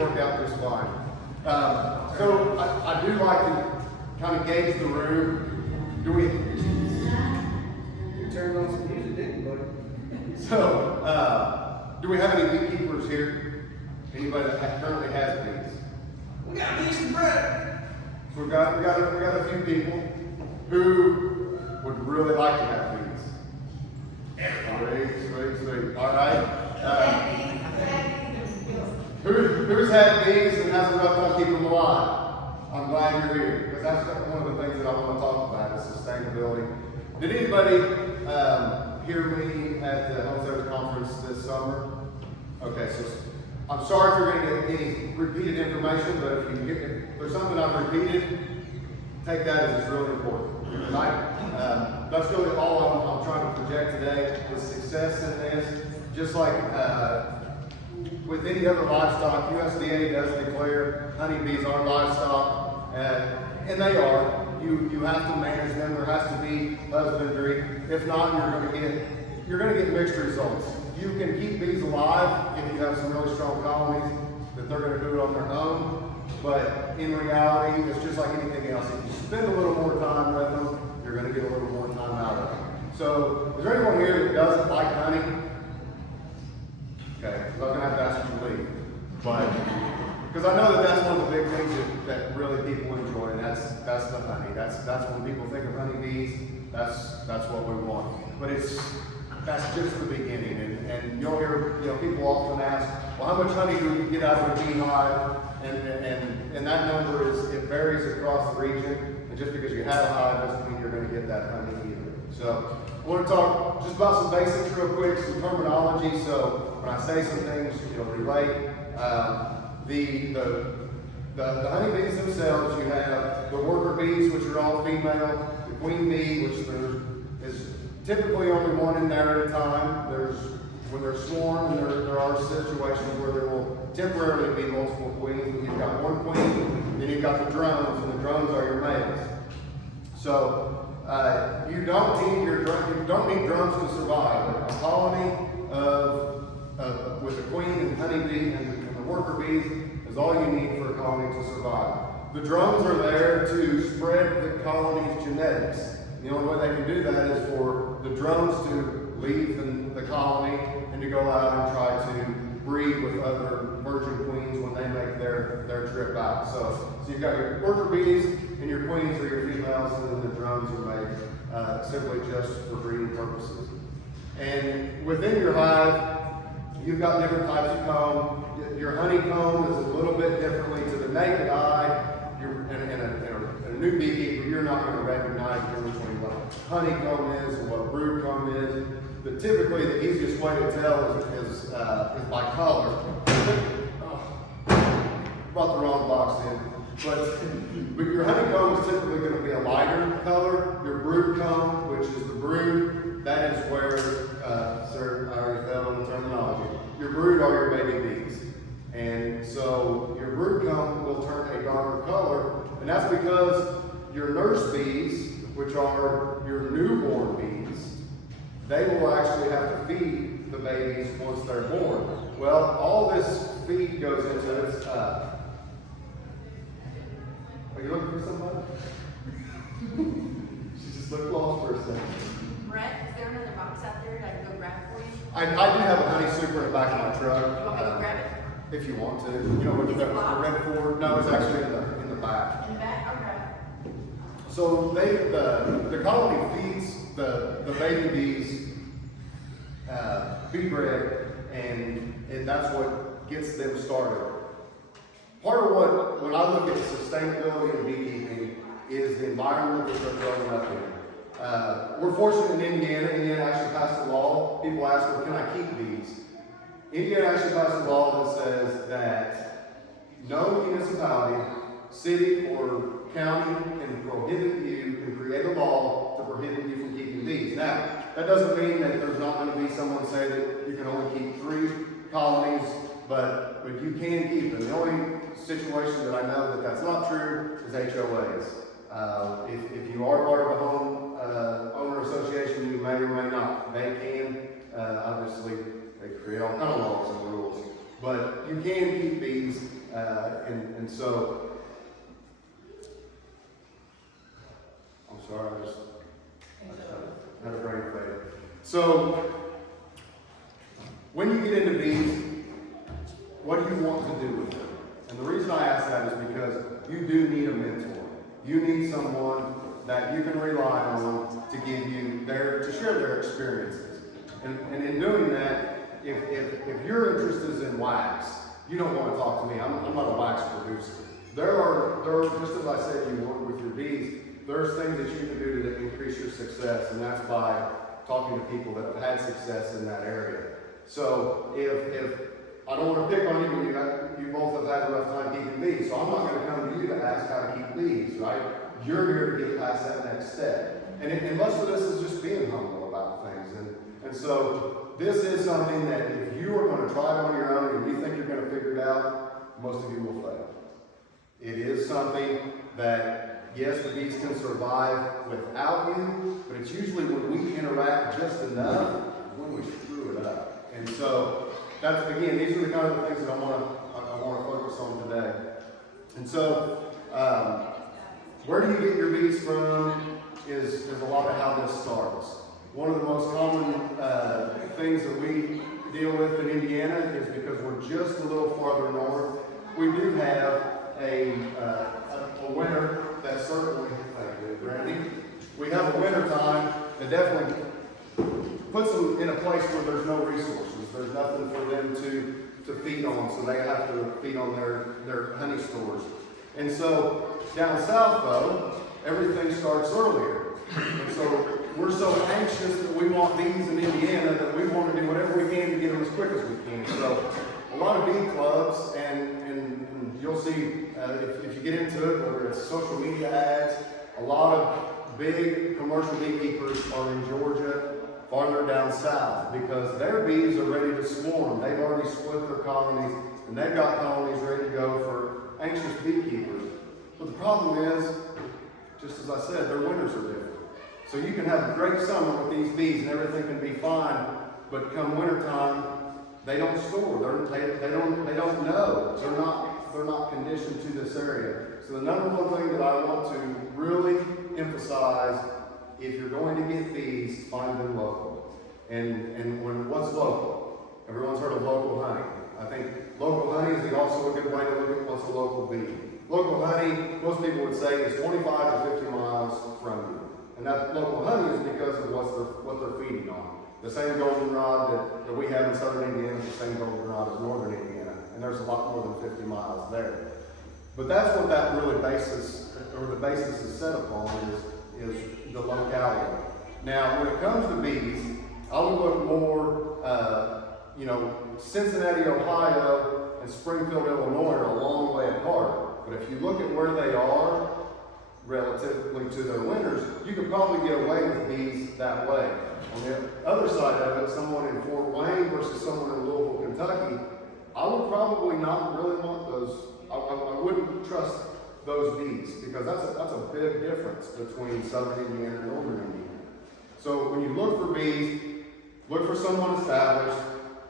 work out just fine. So I do like to kind of gauge the room. Do we? You turned on some music, didn't you, buddy? So, do we have any beekeepers here? Anybody that currently has bees? We got bees and bread. So we got a few people who would really like to have bees. Sweet. All right. Who's had bees and has a rough time keeping them alive? I'm glad you're here, because that's one of the things that I want to talk about is sustainability. Did anybody hear me at the Home Service Conference this summer? Okay, so I'm sorry if you're going to get any repeated information, but if there's something I've repeated, take that as it's really important. That's really all I'm trying to project today, is success in this. Just like with any other livestock, USDA does declare honeybees are livestock, and they are. You have to manage them. There has to be husbandry. If not, you're going to get mixed results. You can keep bees alive if you have some really strong colonies that they're going to do it on their own. But in reality, it's just like anything else. If you spend a little more time with them, you're going to get a little more time out of them. So, is there anyone here that doesn't like honey? Okay, so I'm going to have to ask you to leave. But, because I know that that's one of the big things that really people enjoy, and that's the honey. That's when people think of honeybees, that's what we want. But that's just the beginning. And you'll hear people often ask, well, how much honey do you get out of a beehive? And that number it varies across the region. And just because you have a hive doesn't mean you're going to get that honey either. So I want to talk just about some basics real quick, some terminology. So when I say some things, you'll relate. The honeybees themselves, you have the worker bees, which are all female, the queen bee, which there is typically only one in there at a time. When they're swarmed, there are situations where there will temporarily be multiple queens. You've got one queen, then you've got the drones, and the drones are your males. So you don't need drones to survive. A colony with a queen and honeybee and the worker bees is all you need for a colony to survive. The drones are there to spread the colony's genetics. The only way they can do that is for the drones to leave the colony and to go out and try to breed with other virgin queens when they make their trip out. So you've got your worker bees and your queens are your females, and then the drones are made simply just for breeding purposes. And within your hive, you've got different types of comb. Your honeycomb is a little bit differently to the naked eye. A new beekeeper, you're not going to recognize between what honeycomb is and what brood comb is. But typically, the easiest way to tell is by color. Brought the wrong box in. But your honeycomb is typically going to be a lighter color. Your brood comb, which is the brood, that is where, sir, I already fell on the terminology. Your brood are your baby bees. And so your brood comb will turn a darker color, and that's because your nurse bees, which are your newborn bees, they will actually have to feed the babies once they're born. Well, all this feed goes into its, are you looking for somebody? She just looked lost for a second. Bret, is there another box out there that I can go grab for you? I do have a honey super in the back of my truck. You want me to go grab it? If you want to. You know what the red Ford? No, it's actually in the back. In the back? Okay. So the colony feeds the baby bees bee bread, and that's what gets them started. Part of when I look at sustainability in beekeeping is the environment that they're growing up in. We're fortunate in Indiana. Indiana actually passed a law. People ask, well, can I keep bees? Indiana actually passed a law that says that no municipality, city, or county can create a law to prohibit you from keeping bees. Now, that doesn't mean that there's not going to be someone say that you can only keep 3 colonies, but you can keep them. The only situation that I know that's not true is HOAs. If you are part of a home owner association, you may or may not. They can, obviously, they create all kinds of laws and rules. But you can keep bees And so, I'm sorry, I just had a brain fade. So, when you get into bees, what do you want to do with them? And the reason I ask that is because you do need a mentor. You need someone that you can rely on to give you to share their experiences. And in doing that, if your interest is in wax, you don't want to talk to me. I'm not a wax producer. There are, just as I said, you work with your bees, there's things that you can do to increase your success, and that's by talking to people that have had success in that area. So if I don't want to pick on you, you both have had a rough time keeping bees, so I'm not going to come to you to ask how to keep bees, right? You're here to get past that next step. And most of this is just being humble about things. And so this is something that if you are going to try it on your own and you think you're going to figure it out, most of you will fail. It is something that, yes, the bees can survive without you, but it's usually when we interact just enough when we screw it up. And so that's, again, these are the kind of things that I want to focus on today. And so, where do you get your bees from is a lot of how this starts. One of the most common things that we deal with in Indiana is because we're just a little farther north. We do have a winter that certainly, thank you, Randy. We have a winter time that definitely puts them in a place where there's no resources. There's nothing for them to feed on, so they have to feed on their honey stores. And so down south, though, everything starts earlier. And so we're so anxious that we want bees in Indiana that we want to do whatever we can to get them as quick as we can. So a lot of bee clubs, and you'll see if you get into it, whether it's social media ads, a lot of big commercial beekeepers are in Georgia, farther down south, because their bees are ready to swarm. They've already split their colonies, and they've got colonies ready to go for anxious beekeepers. But the problem is, just as I said, their winters are different. So you can have a great summer with these bees and everything can be fine, but come wintertime, they don't store. They don't know. They're not conditioned to this area. So the number one thing that I want to really emphasize, if you're going to get bees, find them local. And what's local? Everyone's heard of local honey. I think local honey is also a good way to look at what's a local bee. Local honey, most people would say, is 25 to 50 miles from you. And that local honey is because of what they're feeding on. The same goldenrod that we have in southern Indiana is the same goldenrod as northern Indiana. And there's a lot more than 50 miles there. But that's what that really the basis is set upon is the locality. Now, when it comes to bees, I would look more, Cincinnati, Ohio, and Springfield, Illinois are a long way apart. But if you look at where they are relatively to their winters, you could probably get away with bees that way. On the other side of it, someone in Fort Wayne versus someone in Louisville, Kentucky, I would probably not really want those. I wouldn't trust those bees because that's a big difference between southern Indiana and northern Indiana. So when you look for bees, look for someone established.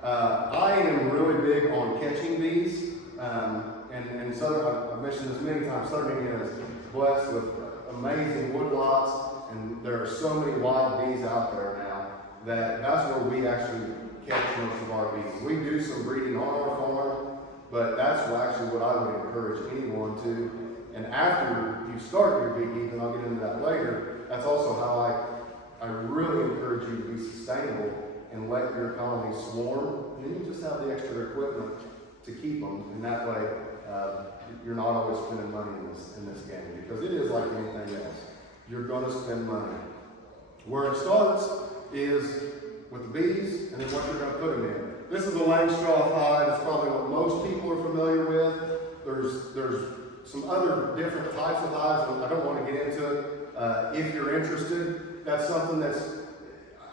I am really big on catching bees, and I've mentioned this many times. Southern Indiana is blessed with amazing woodlots, and there are so many wild bees out there now that's where we actually catch most of our bees. We do some breeding on our farm, but that's what I would encourage anyone to. And after you start your beekeeping, and I'll get into that later, that's also how I really encourage you to be sustainable and let your colony swarm. And then you just have the extra equipment to keep them, and that way you're not always spending money in this game, because it is like anything else. You're going to spend money. Where it starts is with the bees, and then what you're going to put them in. This is a Langstroth hive. It's probably what most people are familiar with. There's some other different types of hives, but I don't want to get into it. If you're interested, that's something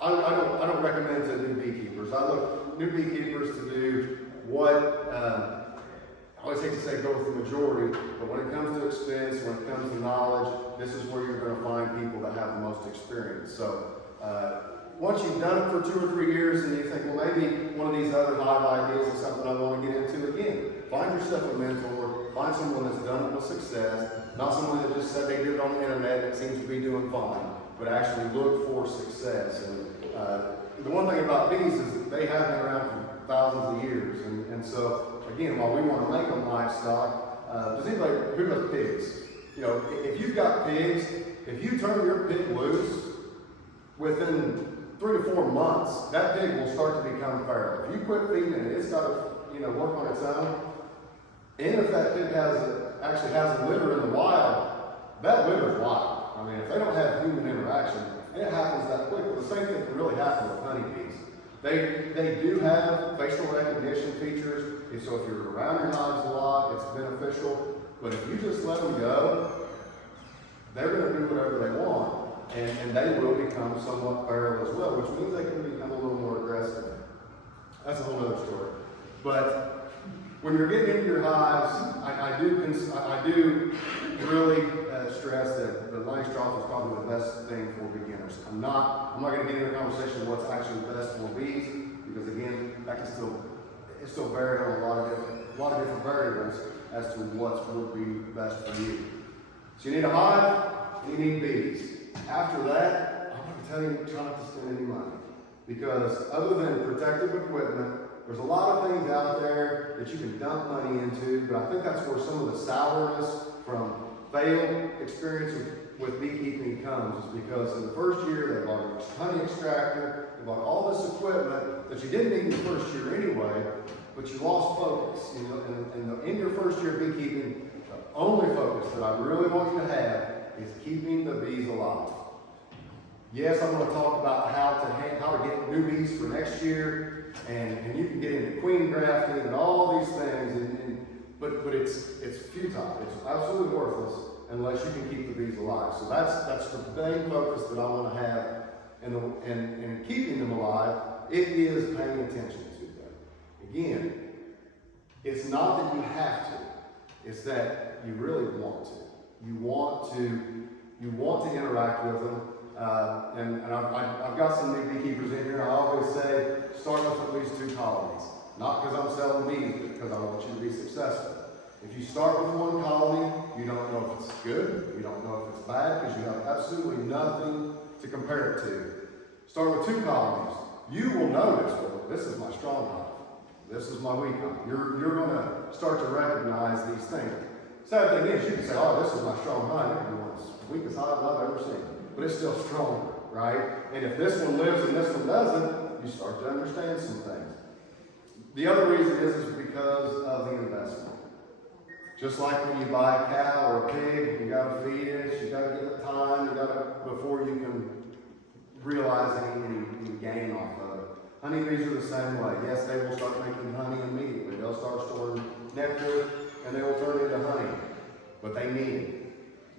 I don't recommend to new beekeepers. I look new beekeepers to do what, I always hate to say go with the majority, but when it comes to expense, when it comes to knowledge, this is where you're going to find people that have the most experience. So once you've done it for 2 or 3 years and you think, well, maybe one of these other hive ideas is something I want to get into again, find yourself a mentor, Find someone that's done it with success, not someone that just said they did it on the internet that seems to be doing fine, but actually look for success. And the one thing about bees is that they have been around for thousands of years. And so, again, while we want to make them livestock, does anybody, who does pigs? You know, if you've got pigs, if you turn your pig loose, within 3 to 4 months, that pig will start to become feral. If you quit feeding it, it's got to, work on its own. And if that pig actually has a litter in the wild, that litter is wild. I mean, if they don't have human interaction, it happens that quick. The same thing can really happen with honeybees. They do have facial recognition features, and so if you're around your hives a lot, it's beneficial. But if you just let them go, they're going to do whatever they want, and they will become somewhat feral as well, which means they can become a little more aggressive. That's a whole other story. But when you're getting into your hives, I do really stress that the laying trough is probably the best thing for beginners. I'm not going to get into a conversation of what's actually best for bees, because again, that can still vary on a lot of different variables as to what would be best for you. So you need a hive, and you need bees. After that, I'm going to tell you, try not to spend any money, because other than protective equipment, there's a lot of things out there that you can dump money into, but I think that's where some of the sourness from failed experience with beekeeping comes, is because in the first year they bought a honey extractor, they bought all this equipment that you didn't need in the first year anyway, but you lost focus. And in your first year of beekeeping, the only focus that I really want you to have is keeping the bees alive. Yes, I'm going to talk about how to get new bees for next year, and you can get into queen grafting and all these things, but it's futile. It's absolutely worthless unless you can keep the bees alive. So that's the main focus that I want to have, and keeping them alive. It is paying attention to them. Again, it's not that you have to; it's that you really want to. You want to interact with them. And I've got some new beekeepers in here. I always say, start with at least 2 colonies. Not because I'm selling bees, but because I want you to be successful. If you start with 1 colony, you don't know if it's good, you don't know if it's bad, because you have absolutely nothing to compare it to. Start with 2 colonies. You will notice, well, this is my strong hive. This is my weak hive. You're going to start to recognize these things. Sad thing is, you can say, oh, this is my strong hive. It's the weakest hive I've ever seen. But it's still stronger, right? And if this one lives and this one doesn't, you start to understand some things. The other reason is because of the investment. Just like when you buy a cow or a pig, you got to feed it, you got to give it time, before you can realize any gain off of it. Honeybees are the same way. Yes, they will start making honey immediately. They'll start storing nectar, and they will turn into honey. But they need it.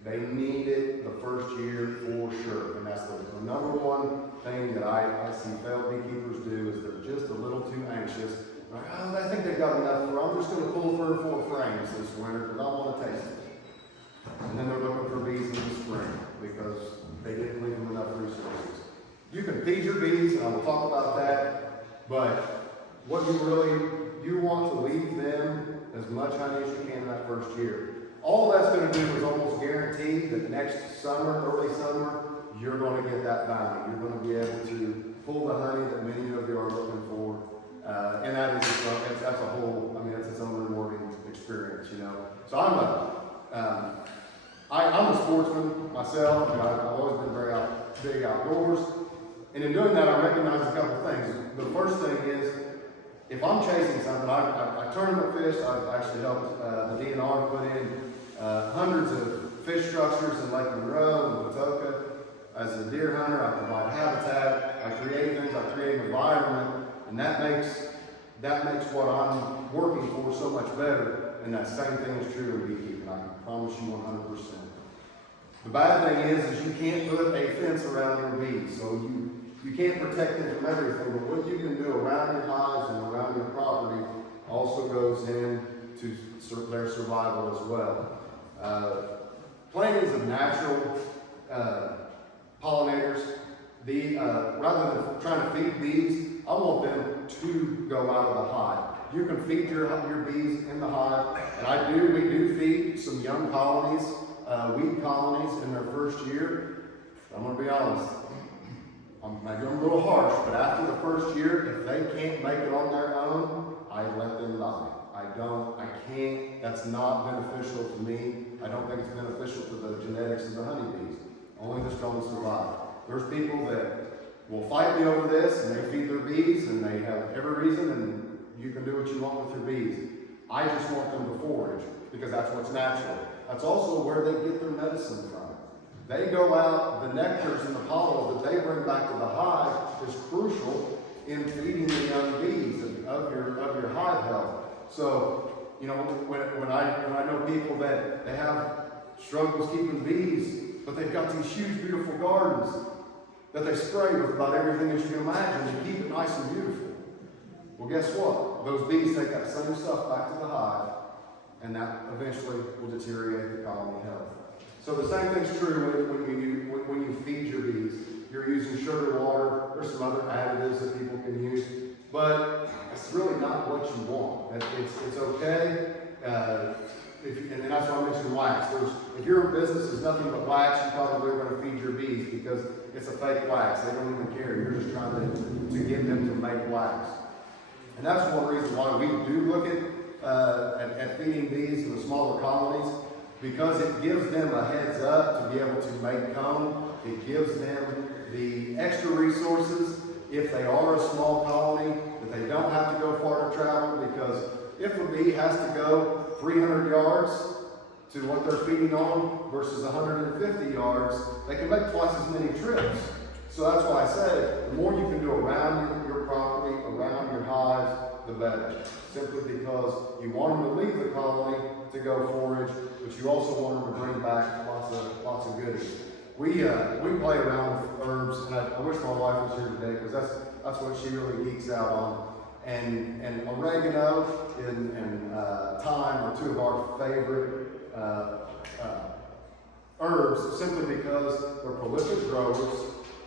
They need it the first year for sure. And that's the number one thing that I see failed beekeepers do, is they're just a little too anxious. Like, oh, I think they've got enough, or I'm just going to pull 3 or 4 frames this winter because I want to taste it. And then they're looking for bees in the spring because they didn't leave them enough resources. You can feed your bees, and I will talk about that, but what you want to leave them as much honey as you can that first year. All that's going to do is almost guarantee that next summer, early summer, you're going to get that bounty. You're going to be able to pull the honey that many of you are looking for. And that's its own rewarding experience, So I'm a sportsman myself. I've always been very big outdoors. And in doing that, I recognize a couple of things. The first thing is, if I'm chasing something, I tournament fish. I've actually helped the DNR put in hundreds of fish structures in Lake Monroe and Patoka. As a deer hunter, I provide habitat. I create things. I create an environment, and that makes what I'm working for so much better. And that same thing is true in beekeeping. I can promise you 100%. The bad thing is you can't put a fence around your bees, so you can't protect them from everything. But what you can do around your hives and around your property also goes into their survival as well. Plantings of natural pollinators, rather than trying to feed bees, I want them to go out of the hive. You can feed your bees in the hive, and we do feed some young colonies, weed colonies in their first year, I'm gonna be honest, maybe I'm a little harsh, but after the first year, if they can't make it on their own, I let them die. I can't, that's not beneficial to me. I don't think it's beneficial to the genetics of the honeybees. Only the strong survive. There's people that will fight me over this, and they feed their bees, and they have every reason, and you can do what you want with your bees. I just want them to forage, because that's what's natural. That's also where they get their medicine from. They go out, the nectars and the pollens that they bring back to the hive is crucial in feeding the young bees of your hive health. So, you know, when I know people that they have struggles keeping bees, but they've got these huge, beautiful gardens that they spray with about everything that you can imagine to keep it nice and beautiful. Well, guess what? Those bees take that same stuff back to the hive, and that eventually will deteriorate the colony health. So the same thing's true when you feed your bees. You're using sugar water. There's some other additives that people can use, but it's really not what you want. It's okay. And that's why I mentioned wax. If your business is nothing but wax, you probably are going to feed your bees because it's a fake wax. They don't even care. You're just trying to get them to make wax. And that's one reason why we do look at feeding bees in the smaller colonies, because it gives them a heads up to be able to make comb. It gives them the extra resources if they are a small colony, that they don't have to go far to travel, because if a bee has to go 300 yards to what they're feeding on versus 150 yards, they can make twice as many trips. So that's why I say the more you can do around your property, around your hives, the better. Simply because you want them to leave the colony to go forage, but you also want them to bring back lots of goodies. We play around with herbs, and I wish my wife was here today because that's what she really geeks out on. And oregano and thyme are two of our favorite herbs, simply because they're prolific growers.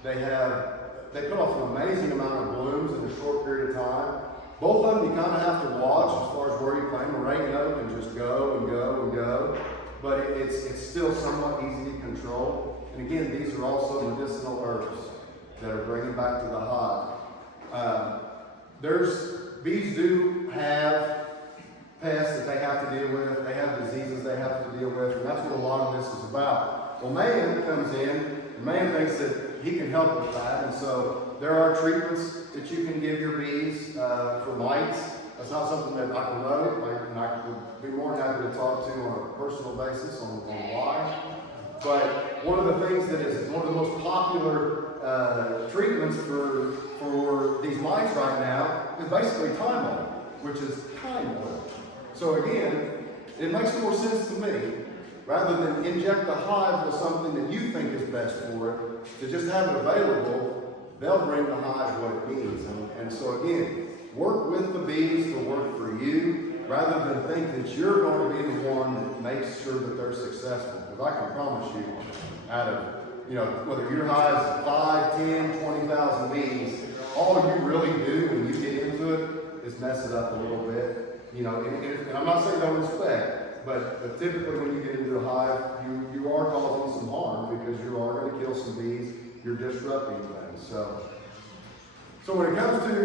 They put off an amazing amount of blooms in a short period of time. Both of them you kind of have to watch as far as where you plant them. Oregano can just go and go and go, but it's still somewhat easy to control. And again, these are also medicinal herbs that are bringing back to the hive. Bees do have pests that they have to deal with. They have diseases they have to deal with, and that's what a lot of this is about. Well, man comes in, and man thinks that he can help with that, and so there are treatments that you can give your bees for mites. That's not something that I promote, and I would be more than happy to talk to on a personal basis on why. But one of the things that is one of the most popular treatments for these mites right now is basically thyme oil, which is thyme oil. So again, it makes more sense to me, rather than inject the hive with something that you think is best for it, to just have it available. They'll bring the hive what it needs. And so again, work with the bees to work for you, rather than think that you're going to be the one that makes sure that they're successful. Because I can promise you, out of, whether your hive's 5, 10, 20,000 bees, all you really do when you get into it is mess it up a little bit. And I'm not saying don't respect, but typically when you get into a hive, you are causing some harm, because you are going to kill some bees. You're disrupting things. So when it comes to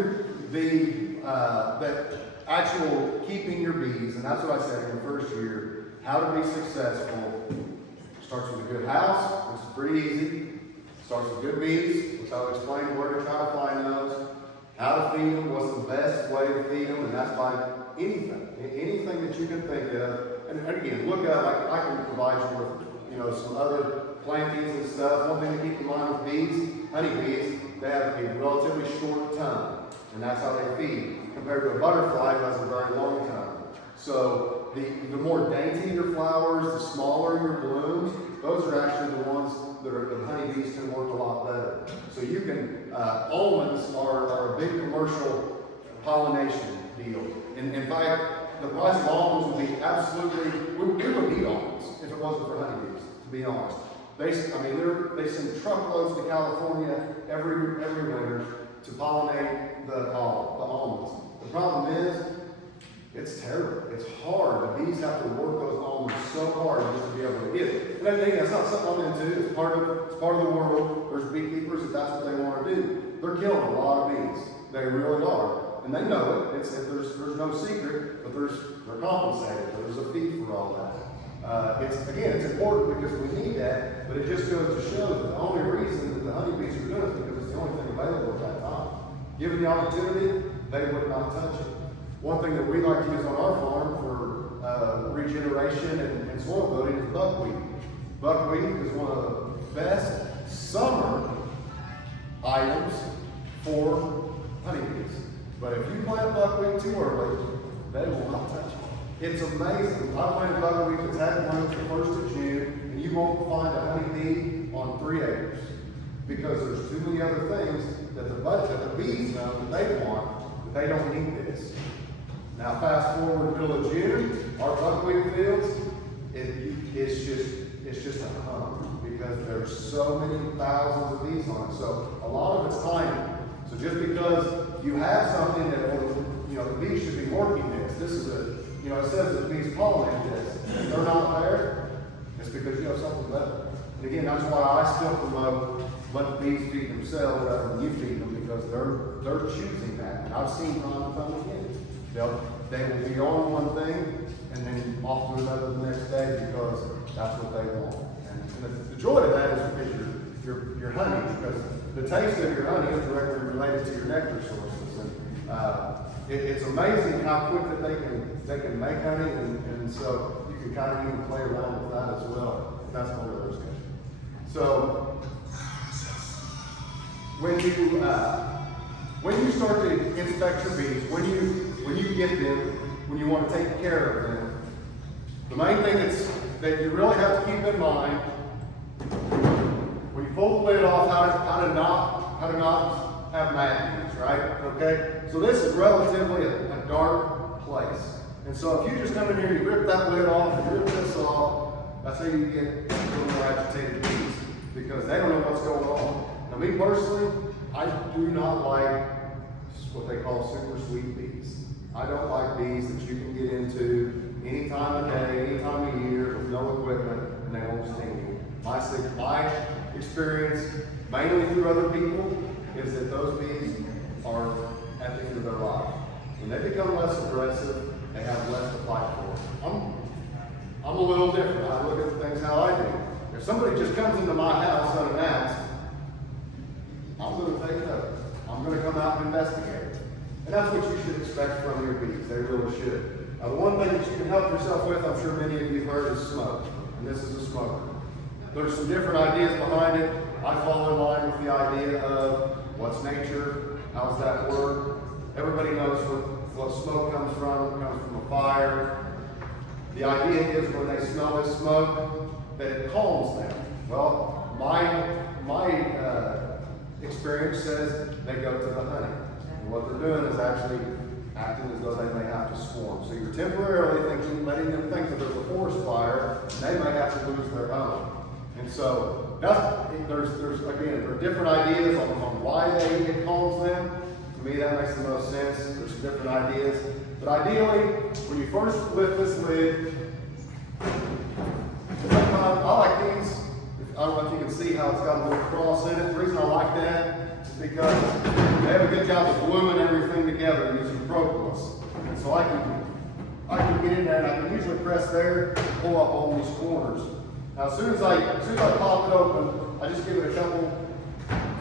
that actual keeping your bees, and that's what I said in the first year, how to be successful, starts with a good house, which is pretty easy. Starts with good bees, which I'll explain where to try to find those, how to feed them, what's the best way to feed them, and that's by anything that you can think of. And again, look at it, I can provide you with some other plantings and stuff. One thing to keep in mind with bees, honeybees, they have a relatively short tongue, and that's how they feed, compared to a butterfly who has a very long tongue. So the more dainty your flowers, the smaller your blooms, those are actually the ones that the honeybees can work a lot better. So you can, almonds are a big commercial pollination deal. In fact, the price of almonds would be absolutely, we would need almonds if it wasn't for honeybees, to be honest. They send truckloads to California every winter to pollinate the almonds. The problem is, it's terrible. It's hard. The bees have to work those almonds so hard just to be able to get it. And I think that's not something I'm into. It's part of the world. There's beekeepers that's what they want to do. They're killing a lot of bees. They really are. And they know it. There's no secret, but they're compensated. There's a fee for all that. It's important because we need that, but it just goes to show that the only reason that the honeybees are doing it is because it's the only thing available at that time. Given the opportunity, they would not touch it. One thing that we like to use on our farm for regeneration and soil building is buckwheat. Buckwheat is one of the best summer items for honeybees. But if you plant buckwheat too early, they will not touch it. It's amazing. I planted buckwheat that's had blooms the 1st of June, and you won't find a honeybee on 3 acres because there's too many other things that the bees know that they want, but they don't need this. Now fast forward middle of June, our buckwheat fields, it's just a hum because there's so many thousands of bees on it. So a lot of it's timing. So just because you have something that, the bees should be working this is it says that bees pollinate this. If they're not there, it's because you have something better. And again, that's why I still promote let the bees feed themselves rather than you feed them because they're choosing that. And I've seen time and time again. They will be on one thing and then off to another the next day because that's what they want. And the joy of that is your honey, because the taste of your honey is directly related to your nectar sources. And it's amazing how quick that they can make honey, and so you can kind of even play around with that as well. That's one of those things. So when you start to inspect your bees, when you get them, when you want to take care of them, the main thing that you really have to keep in mind when you pull the lid off, how to not have mad bees, right? Okay. So this is relatively a dark place, and so if you just come in here, you rip that lid off, you rip this off, that's how you get a little more agitated bees because they don't know what's going on. Now, me personally, I do not like what they call super sweet bees. I don't like bees that you can get into any time of day, any time of year with no equipment, and they won't sting you. My experience, mainly through other people, is that those bees are at the end of their life. When they become less aggressive, they have less to fight for. I'm a little different. I look at things how I do. If somebody just comes into my house unannounced, I'm going to take note. I'm going to come out and investigate. And that's what you should expect from your bees. They really should. Now, the one thing that you can help yourself with, I'm sure many of you have heard, is smoke. And this is a smoker. There's some different ideas behind it. I fall in line with the idea of what's nature, how's that work. Everybody knows what smoke comes from. It comes from a fire. The idea is when they smell this smoke, that it calms them. Well, my experience says they go to the honey. And what they're doing is actually acting as though they may have to swarm. So you're temporarily letting them think that there's a forest fire, and they may have to lose their own. And so there are different ideas on why it calms them. To me, that makes the most sense. There's some different ideas. But ideally, when you first lift this lid, sometimes I like these. I don't know if you can see how it's got a little cross in it. The reason I like that is because they have a good job of gluing everything together using propolis. And so I can get in there and I can usually press there and pull up all these corners. Now, as soon as I pop it open, I just give it a couple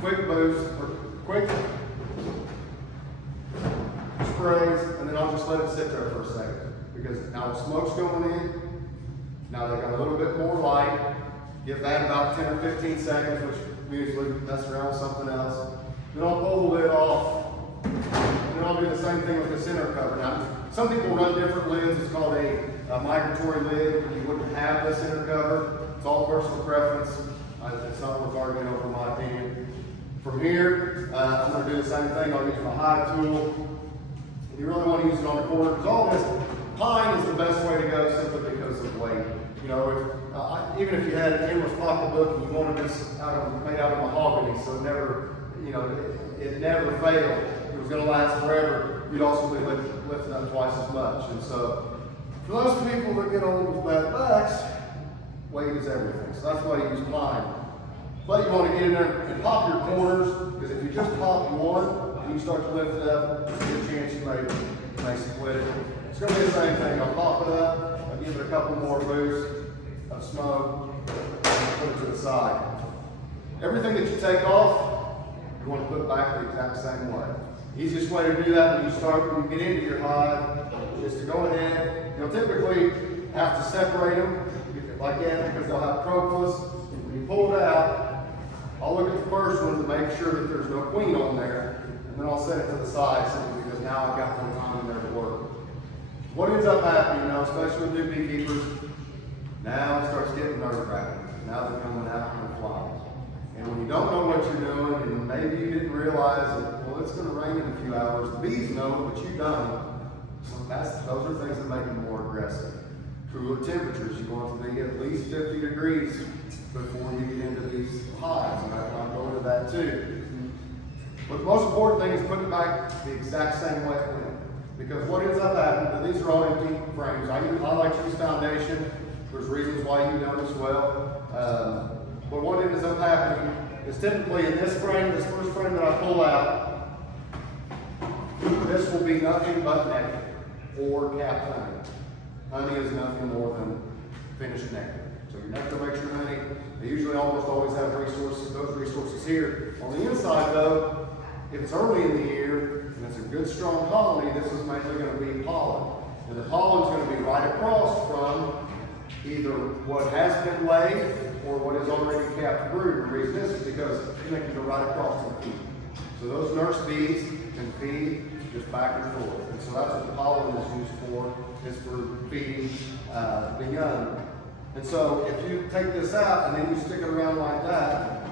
quick moves or quick sprays, and then I'll just let it sit there for a second. Because now the smoke's going in. Now they got a little bit more light. Give that about 10 or 15 seconds, which usually mess around with something else. Then I'll pull the lid off. And then I'll do the same thing with the center cover. Now, some people run different lids. It's called a migratory lid. You wouldn't have the center cover. It's all personal preference. It's not worth arguing over, in my opinion. From here, I'm going to do the same thing. I'll use my hive tool. You really want to use it on the corner because all this pine is the best way to go simply because of weight. You know, even if you had an endless pocketbook and you wanted this made out of mahogany, so it never failed. It was going to last forever. You'd also be lifting up twice as much. And so, For those people that get old with bad backs, weight is everything. So that's why you use pine. But you want to get in there and pop your corners, because if you just pop one and you start to lift it up, there's a good chance you may split it. It's going to be the same thing. I'll pop it up, I'll give it a couple more boosts of smoke, and put it to the side. Everything that you take off, you want to put it back the exact same way. Easiest way to do that when you get into your hive is to go ahead. You'll typically have to separate them like that because they'll have propolis. When you pull it out, I'll look at the first one to make sure that there's no queen on there, and then I'll set it to the side simply because now I've got more time in there to work. What ends up happening now, especially with new beekeepers, now it starts getting nerve-wracking. Now they're coming out and they're flying. And when you don't know what you're doing, and maybe you didn't realize that, well, it's going to rain in a few hours, the bees know, but you don't. So those are things that make them more aggressive. Cooler temperatures, you want to be at least 50 degrees before you get into these hives, and I'll go into that too. But the most important thing is putting it back the exact same way it went. Because what ends up happening, these are all empty frames. I like to use foundation. There's reasons why you don't as well. But what ends up happening is typically in this frame, this first frame that I pull out, this will be nothing but nectar or capped honey. Honey is nothing more than finished nectar. So your nectar makes your honey. They usually almost always have resources, those resources here. On the inside though, if it's early in the year and it's a good strong colony, this is mainly going to be pollen. And the pollen is going to be right across from either what has been laid or what is already capped brood. The reason is because they can go right across to the feed. So those nurse bees can feed just back and forth. And so that's what the pollen is used for, is for feeding the young. And so if you take this out and then you stick it around like that,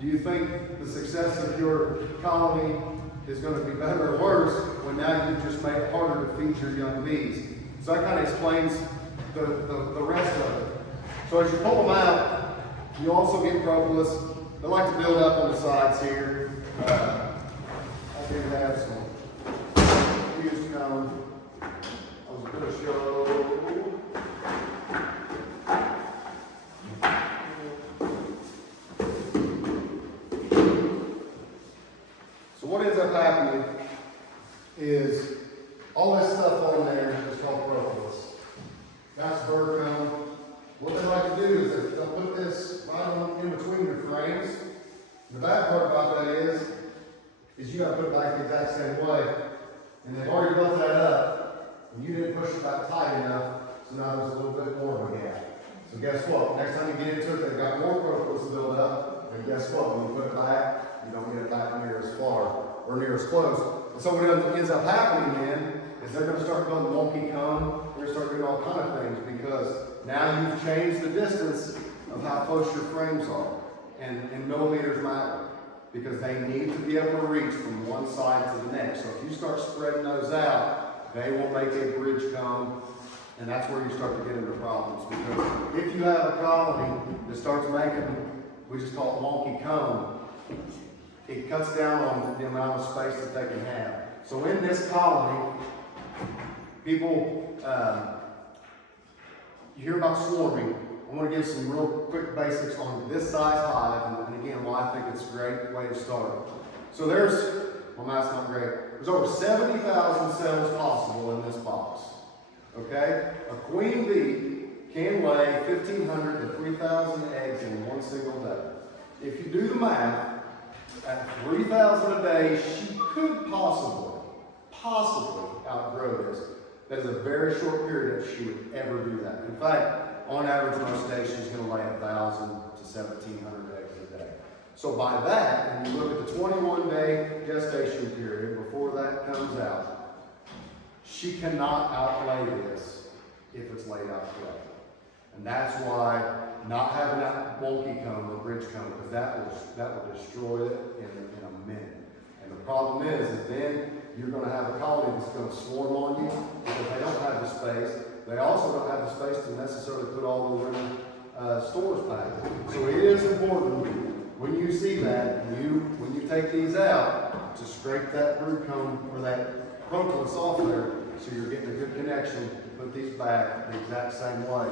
do you think the success of your colony is going to be better or worse when now you've just made it harder to feed your young bees? So that kind of explains the rest of it. So as you pull them out, you also get propolis. They like to build up on the sides here. I do have some used comb. I was going to show. So what ends up happening is all this stuff on there is called propolis. That's bird comb. What they like to do is they'll put this right on in between your frames. The bad part about that is you got to put it back the exact same way. And they've already built that up, and you didn't push it back tight enough, so now there's a little bit more of a gap. So guess what? Next time you get into it, they've got more propolis built up, and guess what? When you put it back, you don't get it back near as far or near as close. And so what ends up happening then is they're going to start building wonky comb. They're going to start doing all kind of things because now you've changed the distance of how close your frames are. And millimeters matter because they need to be able to reach from one side to the next. So if you start spreading those out, they will make a bridge comb, and that's where you start to get into problems. Because if you have a colony that starts making, we just call it wonky comb, it cuts down on the amount of space that they can have. So in this colony, people, you hear about swarming. I want to give some real quick basics on this size hive, and again, why I think it's a great way to start. So well, that's not great. There's over 70,000 cells possible in this box. Okay? A queen bee can lay 1,500 to 3,000 eggs in one single day. If you do the math, at 3,000 a day, she could possibly outgrow this. That is a very short period that she would ever do that. In fact, on average, most days she's going to lay 1,000 to 1,700 eggs a day. So by that, when you look at the 21-day gestation period before that comes out, she cannot outlay this if it's laid out correctly. And that's why not having that wonky comb or bridge comb, because that will destroy it in a minute. And the problem is then you're going to have a colony that's going to swarm on you because they don't have the space. They also don't have the space to necessarily put all the winter stores back. So it is important when you see that, when you take these out, to scrape that brood comb or that propolis off there so you're getting a good connection put these back the exact same way.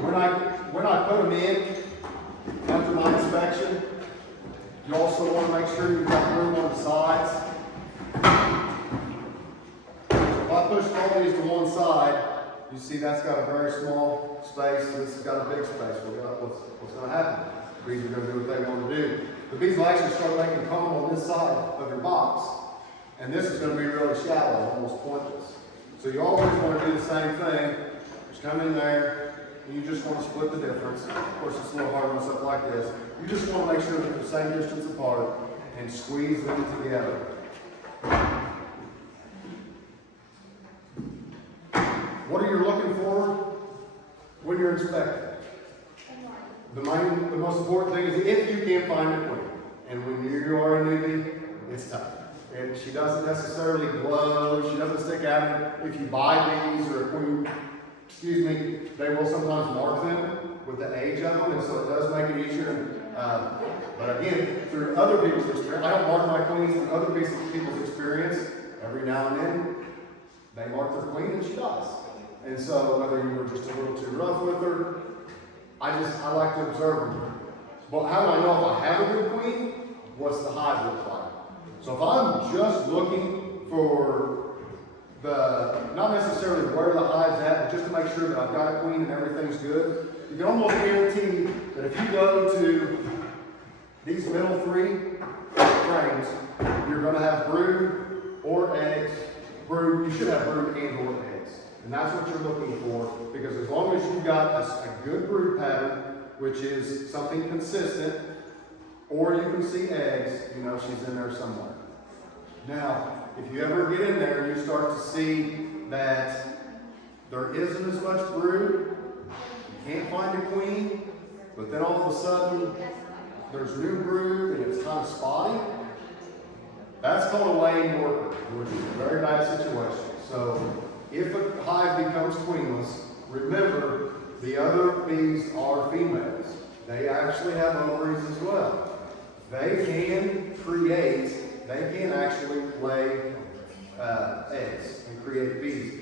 When I put them in, after my inspection, you also want to make sure you've got room on the sides. If I push all these to one side, you see that's got a very small space, and this has got a big space. What's going to happen? The bees are going to do what they want to do. The bees will actually start making comb on this side of your box, and this is going to be really shallow, almost pointless. So you always want to do the same thing. Just come in there, and you just want to split the difference. Of course, it's a little hard on stuff like this. You just want to make sure that they're the same distance apart and squeeze them together. What are you looking for when you're inspecting? The most important thing is if you can't find a queen. And when you are a newbie, it's tough. And she doesn't necessarily glow, she doesn't stick out. If you buy bees or a queen, they will sometimes mark them with the age of them, and so it does make it easier. But again, through other people's experience, I don't mark my queens through other people's experience. Every now and then, they mark their queen and she dies. And so whether you were just a little too rough with her, I like to observe them. But how do I know if I have a good queen? What's the hive look like? So if I'm just looking for not necessarily where the hive's at, but just to make sure that I've got a queen and everything's good, you can almost guarantee that if you go to these middle three frames, you're going to have brood or eggs. Brood, you should have brood and or eggs. And that's what you're looking for, because as long as you've got a good brood pattern, which is something consistent, or you can see eggs, you know she's in there somewhere. Now, if you ever get in there and you start to see that there isn't as much brood, you can't find a queen, but then all of a sudden there's new brood and it's kind of spotty, that's called a laying worker, which is a very bad situation. So if a hive becomes queenless, remember the other bees are females. They actually have ovaries as well. They can actually lay eggs and create bees.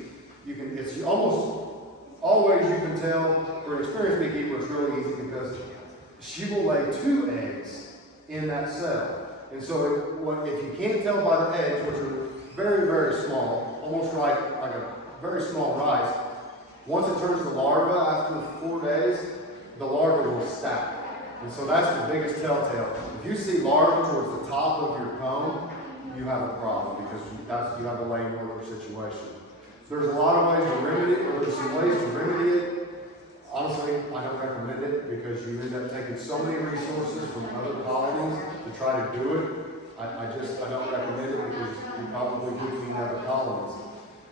It's almost always you can tell, for an experienced beekeeper, it's really easy because she will lay 2 eggs in that cell. And so if you can't tell by the eggs, which are very, very small, almost like a very small rice, once it turns to larva after 4 days, the larva will stack. And so that's the biggest telltale. If you see larvae towards the top of your cone, you have a problem because you have a laying worker situation. There's a lot of ways to remedy it, or there's some ways to remedy it. Honestly, I don't recommend it because you end up taking so many resources from other colonies to try to do it. I don't recommend it because you probably could clean other colonies.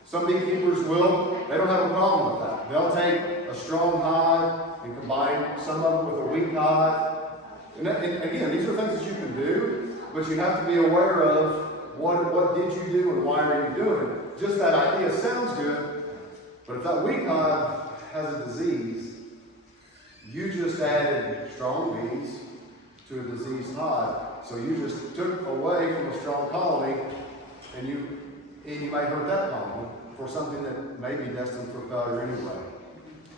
Some beekeepers they don't have a problem with that. They'll take a strong hive and combine some of it with a weak hive. And again, these are things that you can do, but you have to be aware of what did you do and why are you doing it. Just that idea sounds good, but if that weak hive has a disease, you just added strong bees to a diseased hive. So you just took away from a strong colony, and you may hurt that colony for something that may be destined for failure anyway.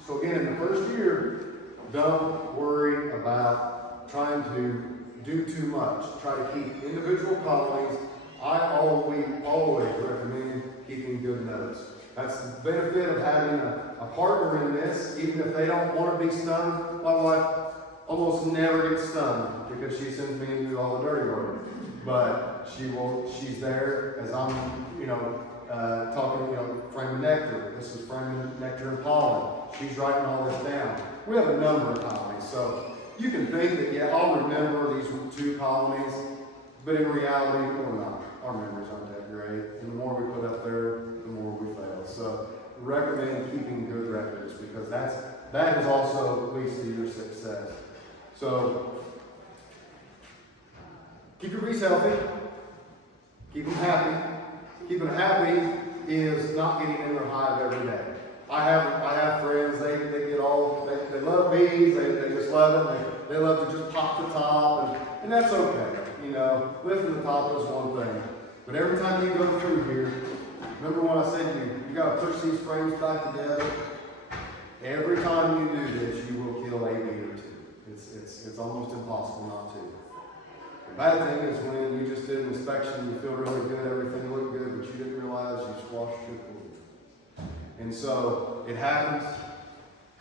So again, in the first year, don't worry about trying to do too much. Try to keep individual colonies. I always recommend keeping good notes. That's the benefit of having a partner in this. Even if they don't want to be stung, my wife almost never gets stung because she sends me to do all the dirty work. But she's there as I'm, talking, framing nectar. This is framing nectar and pollen. She's writing all this down. We have a number of colonies, so you can think that, I'll remember these 2 colonies, but in reality, we're not. Our memories aren't that great. And the more we put up there, the more we fail. So recommend keeping good records because that is also leads to your success. So keep your bees healthy. Keep them happy. Keeping them happy is not getting in their hive every day. I have friends, they love bees, they just love it, they love to just pop the top, and that's okay. Lifting the top is one thing. But every time you go through here, remember when I said you you got to push these frames back together. Every time you do this, you will kill a bee or two. It's almost impossible not to. The bad thing is when you just did an inspection, you feel really good, everything looked good, but you didn't realize you squashed your queen. And so it happens,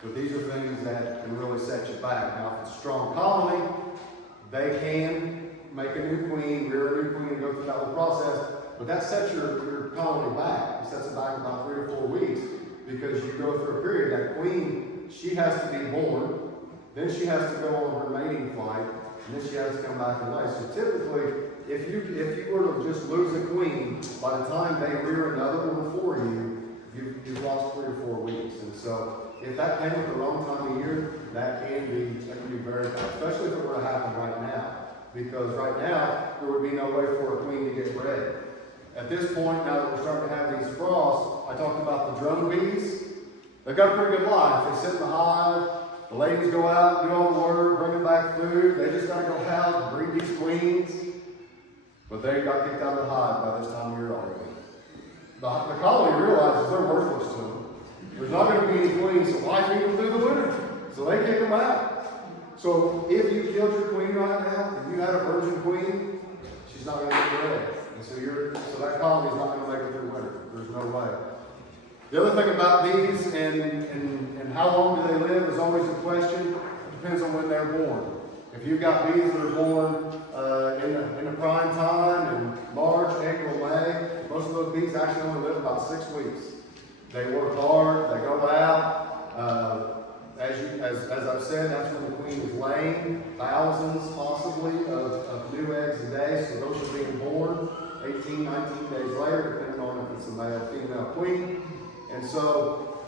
but these are things that can really set you back. Now, if it's a strong colony, they can make a new queen, rear a new queen, and go through that whole process, but that sets your colony back. It sets it back about 3 or 4 weeks because you go through a period. That queen, she has to be born, then she has to go on her mating flight, and then she has to come back and lay. So typically, if you were to just lose a queen, by the time they rear another one for you, you've lost 3 or 4 weeks. And so if that came at the wrong time of year, that can be very bad, especially if it were to happen right now. Because right now, there would be no way for a queen to get bred. At this point, now that we're starting to have these frosts, I talked about the drone bees. They've got a pretty good life. They sit in the hive. The ladies go out, do all the work, bringing back food. They just got to go out and breed these queens. But they got kicked out of the hive by this time of year already. The colony realizes they're worthless to them. There's not going to be any queens, so why feed them through the winter? So they kick them out. So if you killed your queen right now, and you had a virgin queen, she's not going to get bred. And so that colony's not going to make it through winter. There's no way. The other thing about bees and how long do they live is always a question. It depends on when they're born. If you've got bees that are born in the prime time, in March, April, May, most of those bees actually only live about 6 weeks. They work hard, they go out. As I've said, that's when the queen is laying, thousands possibly of new eggs a day. So those are being born 18, 19 days later, depending on if it's a male or female queen. And so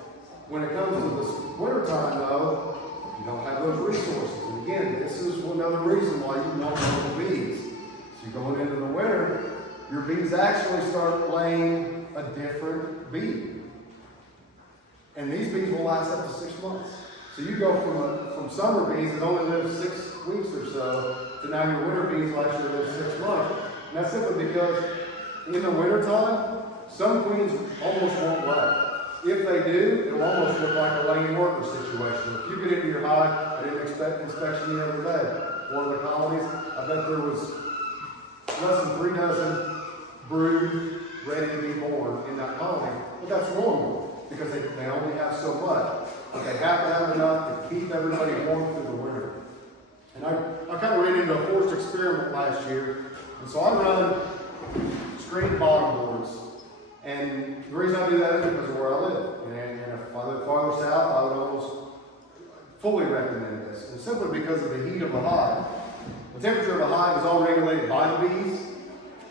when it comes to this winter time, though, you don't have those resources. And again, this is another reason why you want more bees. So you're going into the winter, your bees actually start laying a different bee. And these bees will last up to 6 months. So you go from summer bees that only live 6 weeks or so to now your winter bees will actually live 6 months. And that's simply because in the wintertime, some queens almost won't lay. If they do, it'll almost look like a laying worker situation. If you get into your hive, I did an inspection the other day. One of the colonies, I bet there was less than 3 dozen brood ready to be born in that colony. But that's normal because they only have so much. But they have to have enough to keep everybody warm through the winter. And I kind of ran into a forced experiment last year. And so I run screen bottom boards. And the reason I do that is because of where I live. And if I live farther south, I would almost fully recommend this. And simply because of the heat of the hive. The temperature of the hive is all regulated by the bees.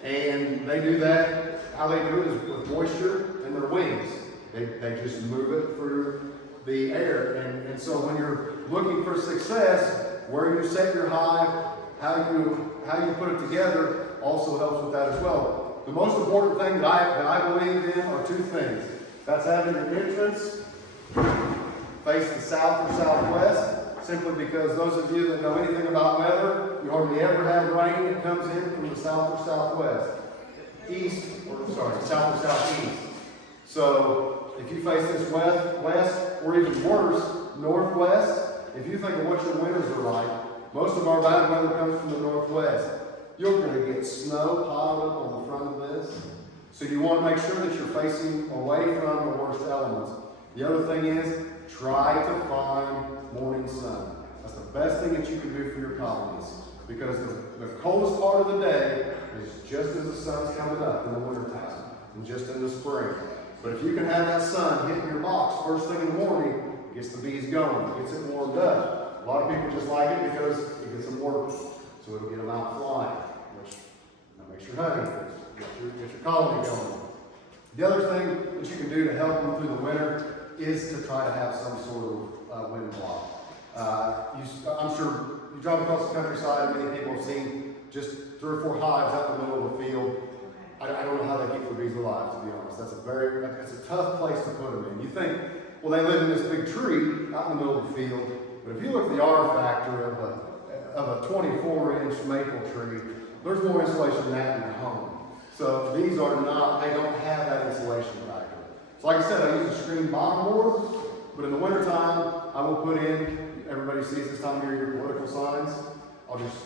And they do that, how they do it is with moisture in their wings. They just move it through the air. And so when you're looking for success, where you set your hive, how you put it together also helps with that as well. The most important thing that I believe in are 2 things. That's having your entrance face the south or southwest, simply because those of you that know anything about weather, you hardly ever have rain that comes in from the south or southwest. South or southeast. So if you face this west, or even worse, northwest, if you think of what your winters are like, most of our bad weather comes from the northwest. You're going to get snow piled up on the front of this. So you want to make sure that you're facing away from the worst elements. The other thing is, try to find morning sun. That's the best thing that you can do for your colonies. Because the coldest part of the day is just as the sun's coming up in the wintertime and just in the spring. But if you can have that sun hitting your box first thing in the morning, it gets the bees going, it gets it warmed up. A lot of people just like it because it gets them working. So it'll get them out flying, which makes your honey, gets your colony going. The other thing that you can do to help them through the winter is to try to have some sort of wind block. I'm sure you drive across the countryside, many people have seen just 3 or 4 hives out in the middle of the field. I don't know how they keep the bees alive, to be honest. It's a tough place to put them in. You think, well, they live in this big tree out in the middle of the field, but if you look at the R factor of a 24-inch maple tree, there's more insulation than that in your home. So these are not, they don't have that insulation factor. So like I said, I use a screen bottom board, but in the wintertime, I will put in, everybody sees this time of year your political signs. I'll just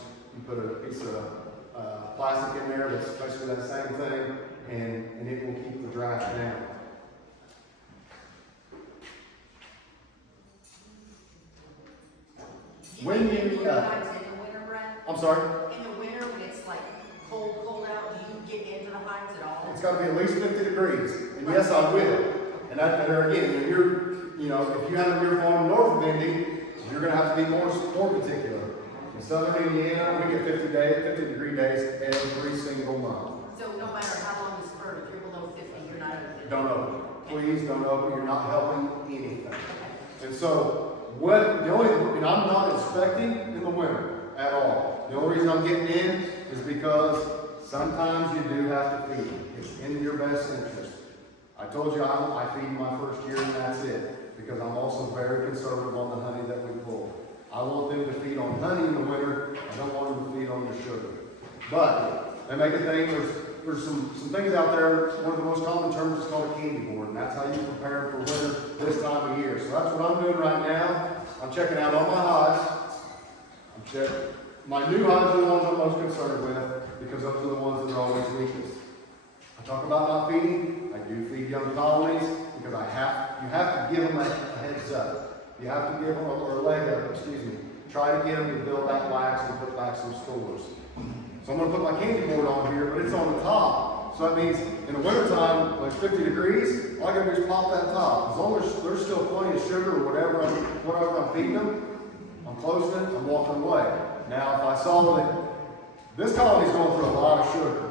put a piece of plastic in there that's basically that same thing, and it will keep the draft down. When you, in the winter, Brett? I'm sorry? In the winter, when it's like cold out, do you get into the hives at all? It's got to be at least 50 degrees, and yes, I will. And that, and again, if you're, you know, if you have your farm north of Indy, you're going to have to be more particular. In southern Indiana, we get 50 degree days every single month. So no matter how long it's for, if you're below 50, you're not open. Don't open. Please don't open. You're not helping anything. And so, and I'm not inspecting in the winter at all. The only reason I'm getting in is because sometimes you do have to feed. It's in your best interest. I told you I feed my first year and that's it. Because I'm also very conservative on the honey that we pull. I want them to feed on honey in the winter. I don't want them to feed on the sugar. But they make a thing. There's some things out there. One of the most common terms is called a candy board, and that's how you prepare for winter this time of year. So that's what I'm doing right now. I'm checking out all my hives. My new hives are the ones I'm most concerned with because those are the ones that are always weakest. I talk about not feeding. I do feed young colonies because you have to give them a heads up. You have to give them or a leg up, Try to get them to build back wax and put back some stores. So I'm going to put my candy board on here, but it's on the top. So that means in the wintertime, when it's 50 degrees, all I got to do is pop that top. As long as there's still plenty of sugar or whatever I'm feeding them, I'm closing it, I'm walking away. Now, if I saw that this colony's going through a lot of sugar,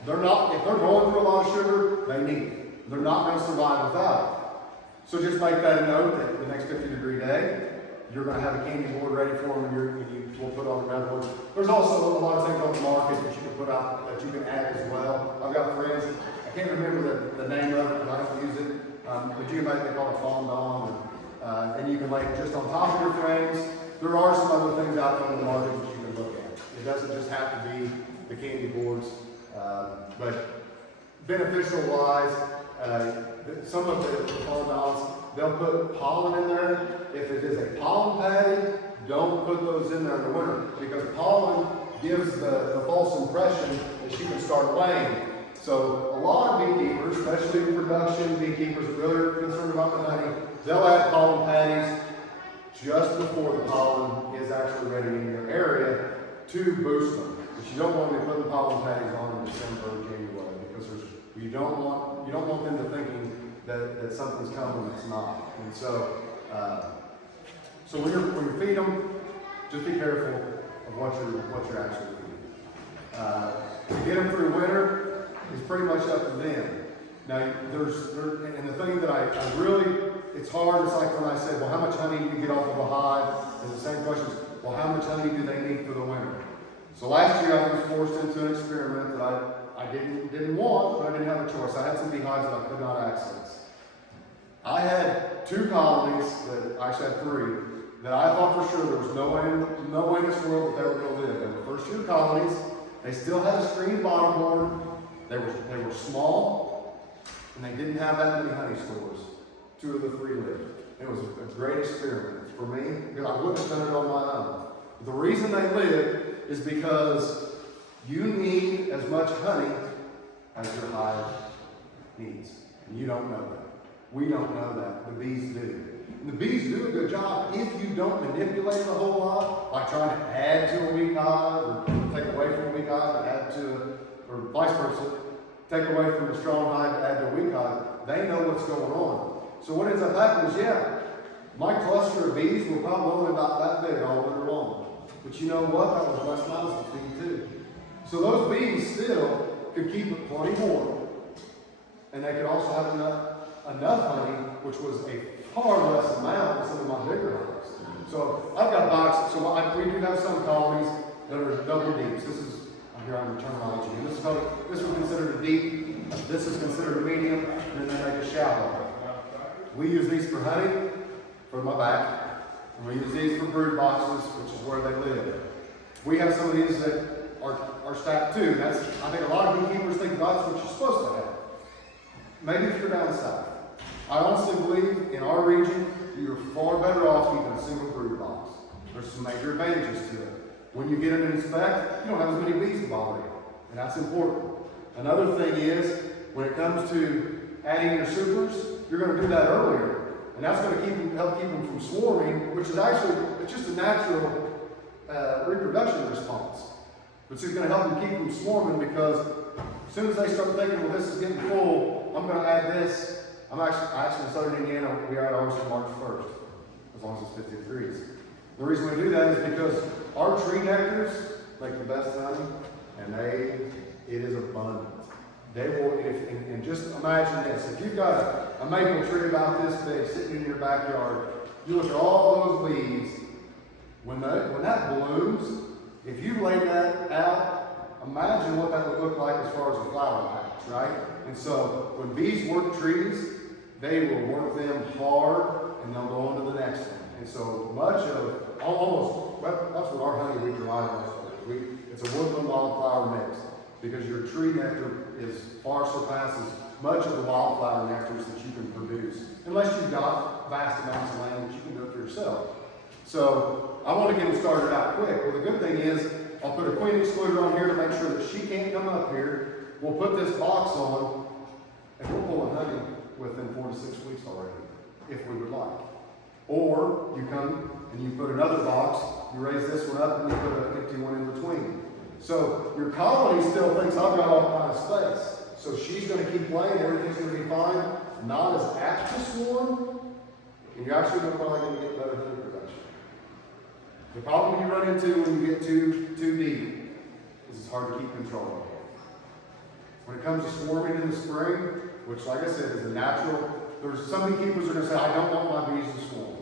if they're going through a lot of sugar, they need it. They're not going to survive without it. So just make that a note that the next 50 degree day, you're going to have a candy board ready for them and you will put on the redwoods. There's also a lot of things on the market that you can put out, that you can add as well. I've got friends, I can't remember the name of it because I don't use it, but you can make it called a fondant, and you can lay it just on top of your frames. There are some other things out there on the market that you can look at. It doesn't just have to be the candy boards, but beneficial wise, some of the fondants, they'll put pollen in there. If it is a pollen patty, don't put those in there in the winter because pollen gives the false impression that she can start laying. So a lot of beekeepers, especially production beekeepers, are really concerned about the honey. They'll add pollen patties just before the pollen is actually ready in your area to boost them. But you don't want to be putting pollen patties on in December or January because you don't want them to thinking that something's coming that's not. And so, when you feed them, just be careful of what you're actually feeding. To get them through winter is pretty much up to them. Now, and the thing that I really, it's hard. It's like when I said, well, how much honey do you get off of a hive? And the same question is, well, how much honey do they need for the winter? So last year I was forced into an experiment that I didn't want, but I didn't have a choice. I had some beehives that I could not access. I had 2 colonies, I actually had 3, that I thought for sure there was no way in this world that they were going to live. They were first 2 colonies. They still had a screen bottom board. They were small, and they didn't have that many honey stores. 2 of the 3 lived. It was a great experiment for me because I wouldn't have done it on my own. But the reason they lived is because you need as much honey as your hive needs. And you don't know that. We don't know that. The bees do. And the bees do a good job if you don't manipulate it a whole lot, like trying to add to a weak hive or take away from a weak hive and add to or vice versa, take away from a strong hive and add to a weak hive. They know what's going on. So what ends up happening is, my cluster of bees were probably only about that big all winter long. But you know what? That was less mouths to feed too. So those bees still could keep it plenty warm, and they could also have enough honey, which was a far less amount than some of my bigger hives. So I've got boxes. So we do have some colonies that are double deeps. This is, I'm here on the terminology. And this was considered a deep. This is considered a medium, and then they make a shallow. We use these for honey, for my back, and we use these for brood boxes, which is where they live. We have some of these that are stacked too. I think a lot of beekeepers think that's what you're supposed to have. Maybe if you're down south. I honestly believe in our region, you're far better off keeping a single brood box. There's some major advantages to it. When you get them to inspect, you don't have as many bees to bother you, and that's important. Another thing is, when it comes to adding your supers, you're going to do that earlier, and that's going to help keep them from swarming, which is actually, it's just a natural reproduction response. It's just going to help them keep them swarming, because as soon as they start thinking, well, this is getting full, I'm going to add this. I actually in Southern Indiana, we are ours on March 1st, as long as it's 50 degrees. The reason we do that is because our tree nectars make the best honey, and it is abundant. They will, and just imagine this, if you've got a maple tree about this big sitting in your backyard, you look at all those leaves, when that blooms, if you lay that out, imagine what that would look like as far as a flower patch, right? And so when bees work trees, they will work them hard, and they'll go on to the next one. And so much of, that's what our honey we derive from. It's a woodland wildflower mix, because your tree nectar far surpasses much of the wildflower nectars that you can produce, unless you've got vast amounts of land that you can do it for yourself. So I want to get them started out quick. Well, the good thing is, I'll put a queen excluder on here to make sure that she can't come up here. We'll put this box on, and we'll pull honey within 4 to 6 weeks already, if we would like. Or you come and you put another box, you raise this one up, and you put an empty one in between. So your colony still thinks I've got all kind of space. So she's going to keep playing, everything's going to be fine, not as apt to swarm, and you're actually probably going to get better honey production. The problem you run into when you get too deep is it's hard to keep control of. When it comes to swarming in the spring, which like I said is a natural, there's some beekeepers are going to say, I don't want my bees to swarm.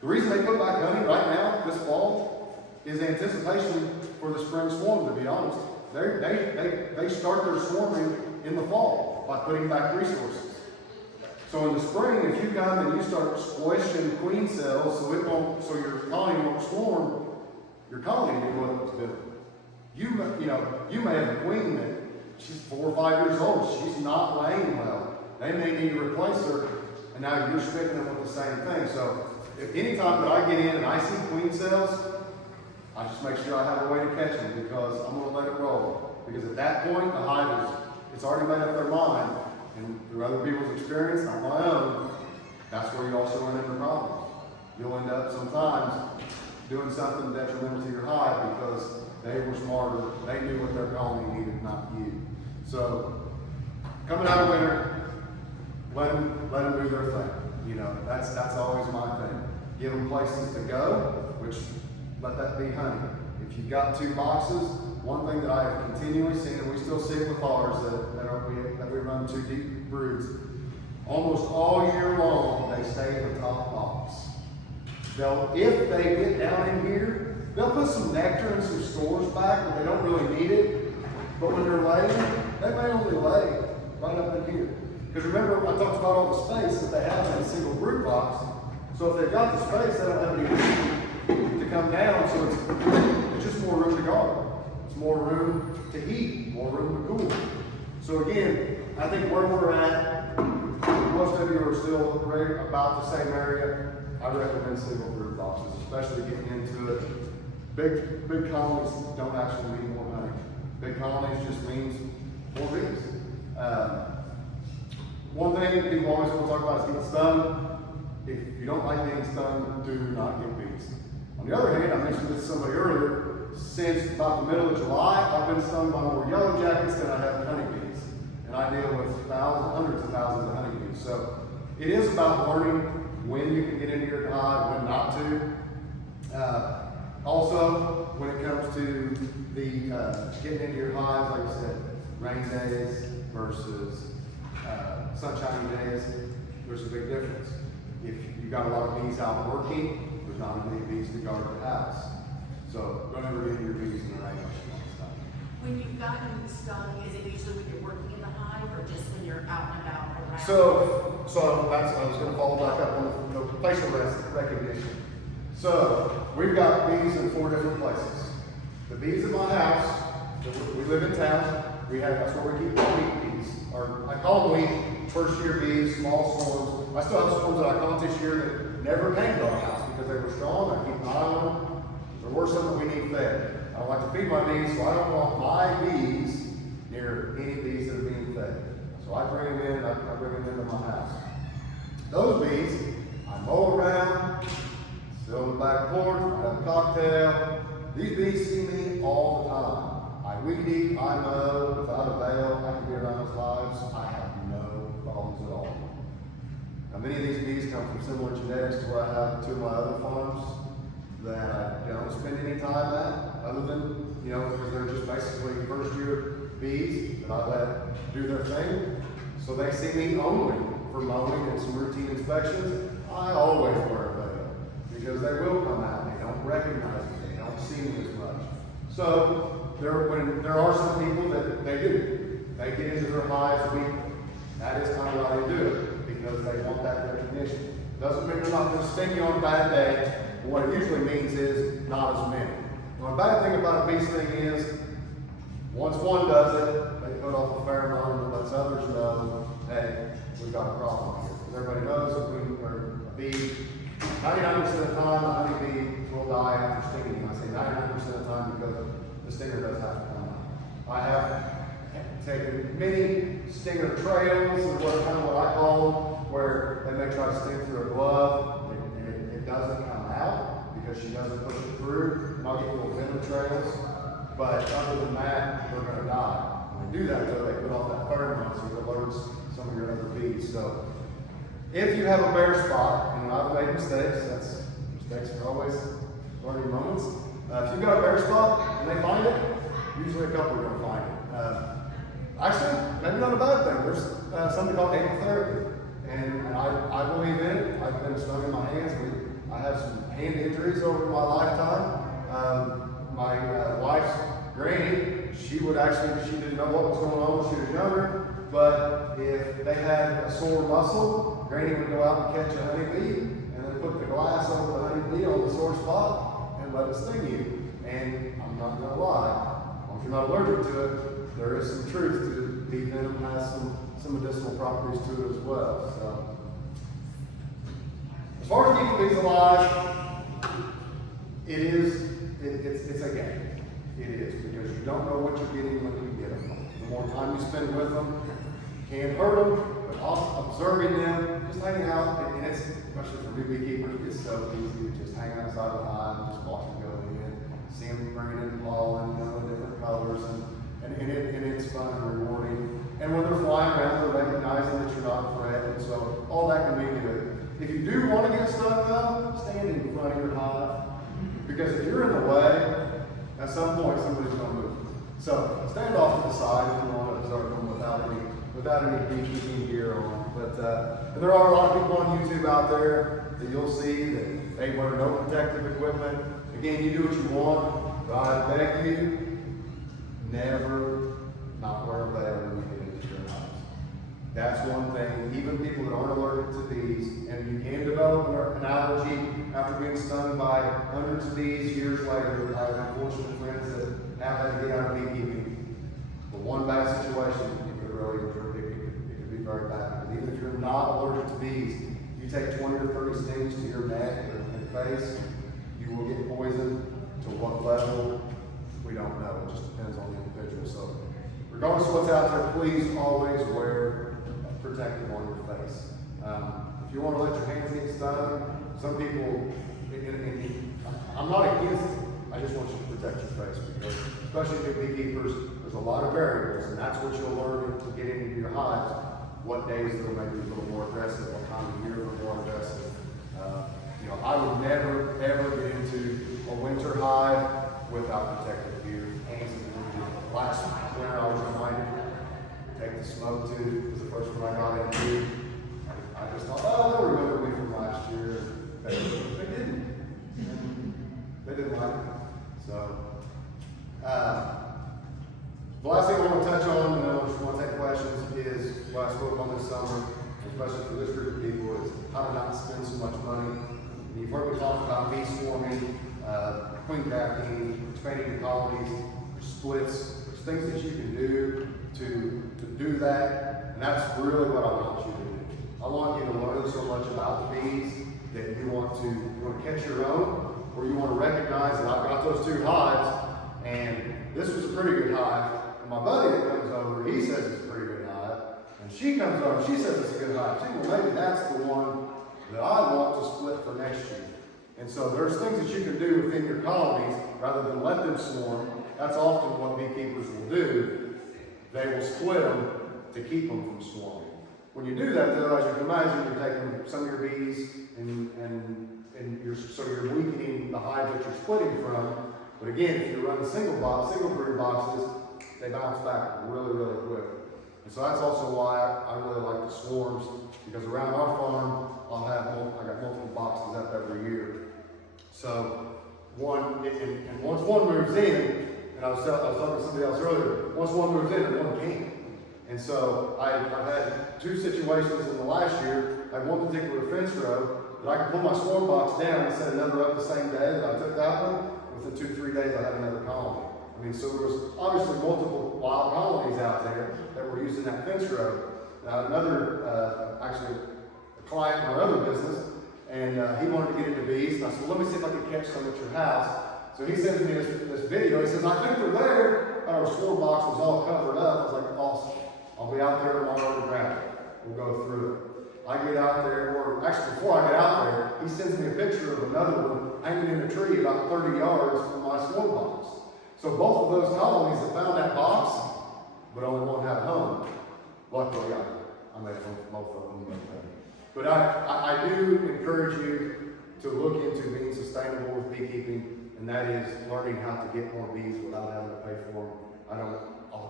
The reason they put back honey right now, this fall, is anticipation for the spring swarm, to be honest. They start their swarming in the fall by putting back resources. So in the spring, if you come and you start squishing queen cells so your colony won't swarm, your colony knew what it was doing. You may have a queen that she's 4 or 5 years old, she's not laying well. They may need to replace her, and now you're sticking them with the same thing. So if any time that I get in and I see queen cells, I just make sure I have a way to catch them, because I'm going to let it roll. Because at that point, the hive it's already made up their mind, and through other people's experience, not my own, that's where you also run into problems. You'll end up sometimes doing something detrimental to your hive because they were smarter, they knew what their colony needed, not you. So coming out of winter, let them do their thing. That's always my thing. Give them places to go, which let that be honey. If you've got 2 boxes, one thing that I have continually seen, and we still see it with ours that we run 2 deep broods, almost all year long they stay in the top box. If they get down in here, they'll put some nectar and some stores back, but they don't really need it. But when they're laying, they may only lay right up in here. Because remember, I talked about all the space that they have in a single brood box. So if they've got the space, they don't have any room to come down, so it's just more room to guard. It's more room to heat, more room to cool. So again, I think where we're at, most of you are still right about the same area. I recommend single brood boxes, especially getting into it. Big colonies don't actually mean more honey. Big colonies just means more bees. One thing people always want to talk about is getting stung. If you don't like being stung, do not get bees. On the other hand, I mentioned this to somebody earlier, since about the middle of July, I've been stung by more yellow jackets than I have honeybees. And I deal with hundreds of thousands of honeybees. So it is about learning when you can get into your hive, when not to. Also, when it comes to the getting into your hive, like I said, rain days versus sunshiny days, there's a big difference. If you've got a lot of bees out working, there's not many bees to guard the house. So don't ever get your bees in the rain time. When you've gotten stung, is it usually when you're working in the hive or just when you're out and about around? So I was going to follow back up on the facial recognition. So we've got bees in 4 different places. The bees at my house, we live in town. That's where we keep our wheat bees. Or I call them wheat first year bees, small swarms. I still have swarms that I caught this year that never came to our house because they were strong. I keep an eye on them. There were some that we need fed. I don't like to feed my bees, so I don't want my bees near any bees that are being fed. So I bring them in, I bring them into my house. Those bees, I mow around, sit on the back porch, I have a cocktail. These bees see me all the time. I weed eat, I mow, without avail, I can be around those hives. I have no problems at all. Now many of these bees come from similar genetics to where I have two of my other farms that I don't spend any time at, other than, because they're just basically first year bees that I let do their thing. So they see me only for mowing and some routine inspections. I always wear a veil because they will come out. They don't recognize me. They don't see me as much. So there are some people that they do. They get into their hives weekly. That is kind of why they do it, because they want that recognition. Doesn't mean they're not going to sting you on a bad day. But what it usually means is not as many. Now, the bad thing about a bee sting is, once one does it, they put off a pheromone that lets others know, hey, we've got a problem here. Because everybody knows that a bee, 99% of the time, a honeybee will die after stinging you. I say 99% of the time because the stinger does have to come out. I have taken many stinger trails, is kind of what I call them, where they may try to sting through a glove, and it doesn't come out because she doesn't push it through, and I'll get little venom trails. But other than that, they're going to die. When they do that, though, they put off that pheromone, so it alerts some of your other bees. So if you have a bare spot, and I've made mistakes, mistakes are always learning moments. If you've got a bare spot and they find it, usually a couple are going to find it. Actually, maybe not a bad thing. There's something called apitherapy, and I believe in it. I've been stung in my hands. I have some hand injuries over my lifetime. My wife's granny, she didn't know what was going on when she was younger, but if they had a sore muscle, granny would go out and catch a honeybee, and then put the glass over the honeybee on the sore spot and let it sting you. And I'm not going to lie, if you're not allergic to it, there is some truth to bee venom has some medicinal properties to it as well. So, as far as keeping bees alive, it's a game. It is, because you don't know what you're getting when you get them. The more time you spend with them, you can't hurt them, but also observing them, just hanging out, and it's, especially for new beekeepers, it's so easy to just hang outside the hive and just watch them go in, see them bringing in pollen, different colors, and it's fun and rewarding. And when they're flying around, they're recognizing that you're not a threat, and so all that can be good. If you do want to get stung though, stand in front of your hive, because if you're in the way, at some point somebody's going to move. So stand off to the side if you want to observe them without any beekeeping gear on. But and there are a lot of people on YouTube out there that you'll see that they wear no protective equipment. Again, you do what you want, but I beg you, never not wear a veil when you get into your hives. That's one thing. Even people that aren't allergic to bees, and you can develop an allergy after being stung by hundreds of bees years later. I have unfortunate friends that have had to get out of beekeeping. But one bad situation, it could be very bad. But even if you're not allergic to bees, you take 20 or 30 stings to your neck and face, you will get poisoned. To what level, we don't know. It just depends on the individual. So regardless of what's out there, please always wear protective on your face. If you want to let your hands get stung, some people, I'm not against it, I just want you to protect your face, because especially new beekeepers, there's a lot of variables, and that's what you'll learn to get into your hives. What days they'll maybe a little more aggressive, what time of year they're more aggressive. I would never ever get into a winter hive without protective gear. Hands and feet. Last winter I was reminded, take the smoke tube, was the first one I got into. I just thought, they'll remember me from last year. They didn't. They didn't like it. So, the last thing I want to touch on, and I just want to take questions, is what I spoke on this summer, especially for this group of people, is how to not spend so much money. And you've heard me talk about bee swarming, queen crafting, expanding your colonies, splits. There's things that you can do to do that And that's really what I want you to do. I want you to learn so much about the bees that you want to catch your own, or you want to recognize that I've got those 2 hives, and this was a pretty good hive. And my buddy that comes over, he says it's a pretty good hive. And she comes over, she says it's a good hive too. Well, maybe that's the one that I want to split for next year. And so there's things that you can do within your colonies rather than let them swarm. That's often what beekeepers will do. They will split them to keep them from swarming. When you do that, though, as you can imagine, you're taking some of your bees and you're weakening the hive that you're splitting from. But again, if you run the single brood boxes, they bounce back really, really quick. And so that's also why I really like the swarms, because around our farm, I got multiple boxes up every year. So and once one moves in, and I was talking to somebody else earlier, once one moves in, one can't. And so I've had 2 situations in the last year. I had one particular fence row that I could pull my swarm box down and set another up the same day that I took that one. Within 2-3 days, I had another colony. I mean, so there was obviously multiple wild colonies out there that were using that fence row. Actually, a client in our other business, and he wanted to get into bees. And I said, well, let me see if I can catch some at your house. So he sends me this video. He says, I think they're there. And our swarm box was all covered up. I was like, awesome. I'll be out there tomorrow to grab it. We'll go through it. I get out there, or actually before I get out there, he sends me a picture of another one hanging in a tree about 30 yards from my swarm box. So both of those colonies that found that box, but only one had a home. Luckily, I made home for both of them. But I do encourage you to look into being sustainable with beekeeping, and that is learning how to get more bees without having to pay for them.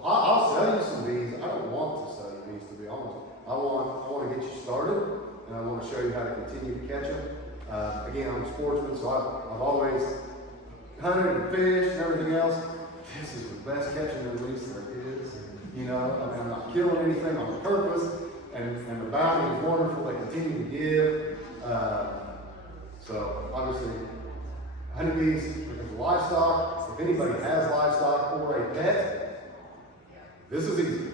I'll sell you some bees. I don't want to sell you bees, to be honest. I want to get you started, and I want to show you how to continue to catch them. Again, I'm a sportsman, so I've always hunted and fished and everything else. This is the best catching and release there is. You know, I mean, I'm not killing anything on purpose, and the bounty is wonderful. They continue to give. So obviously, honeybees, because of livestock, if anybody has livestock or a pet, this is easy.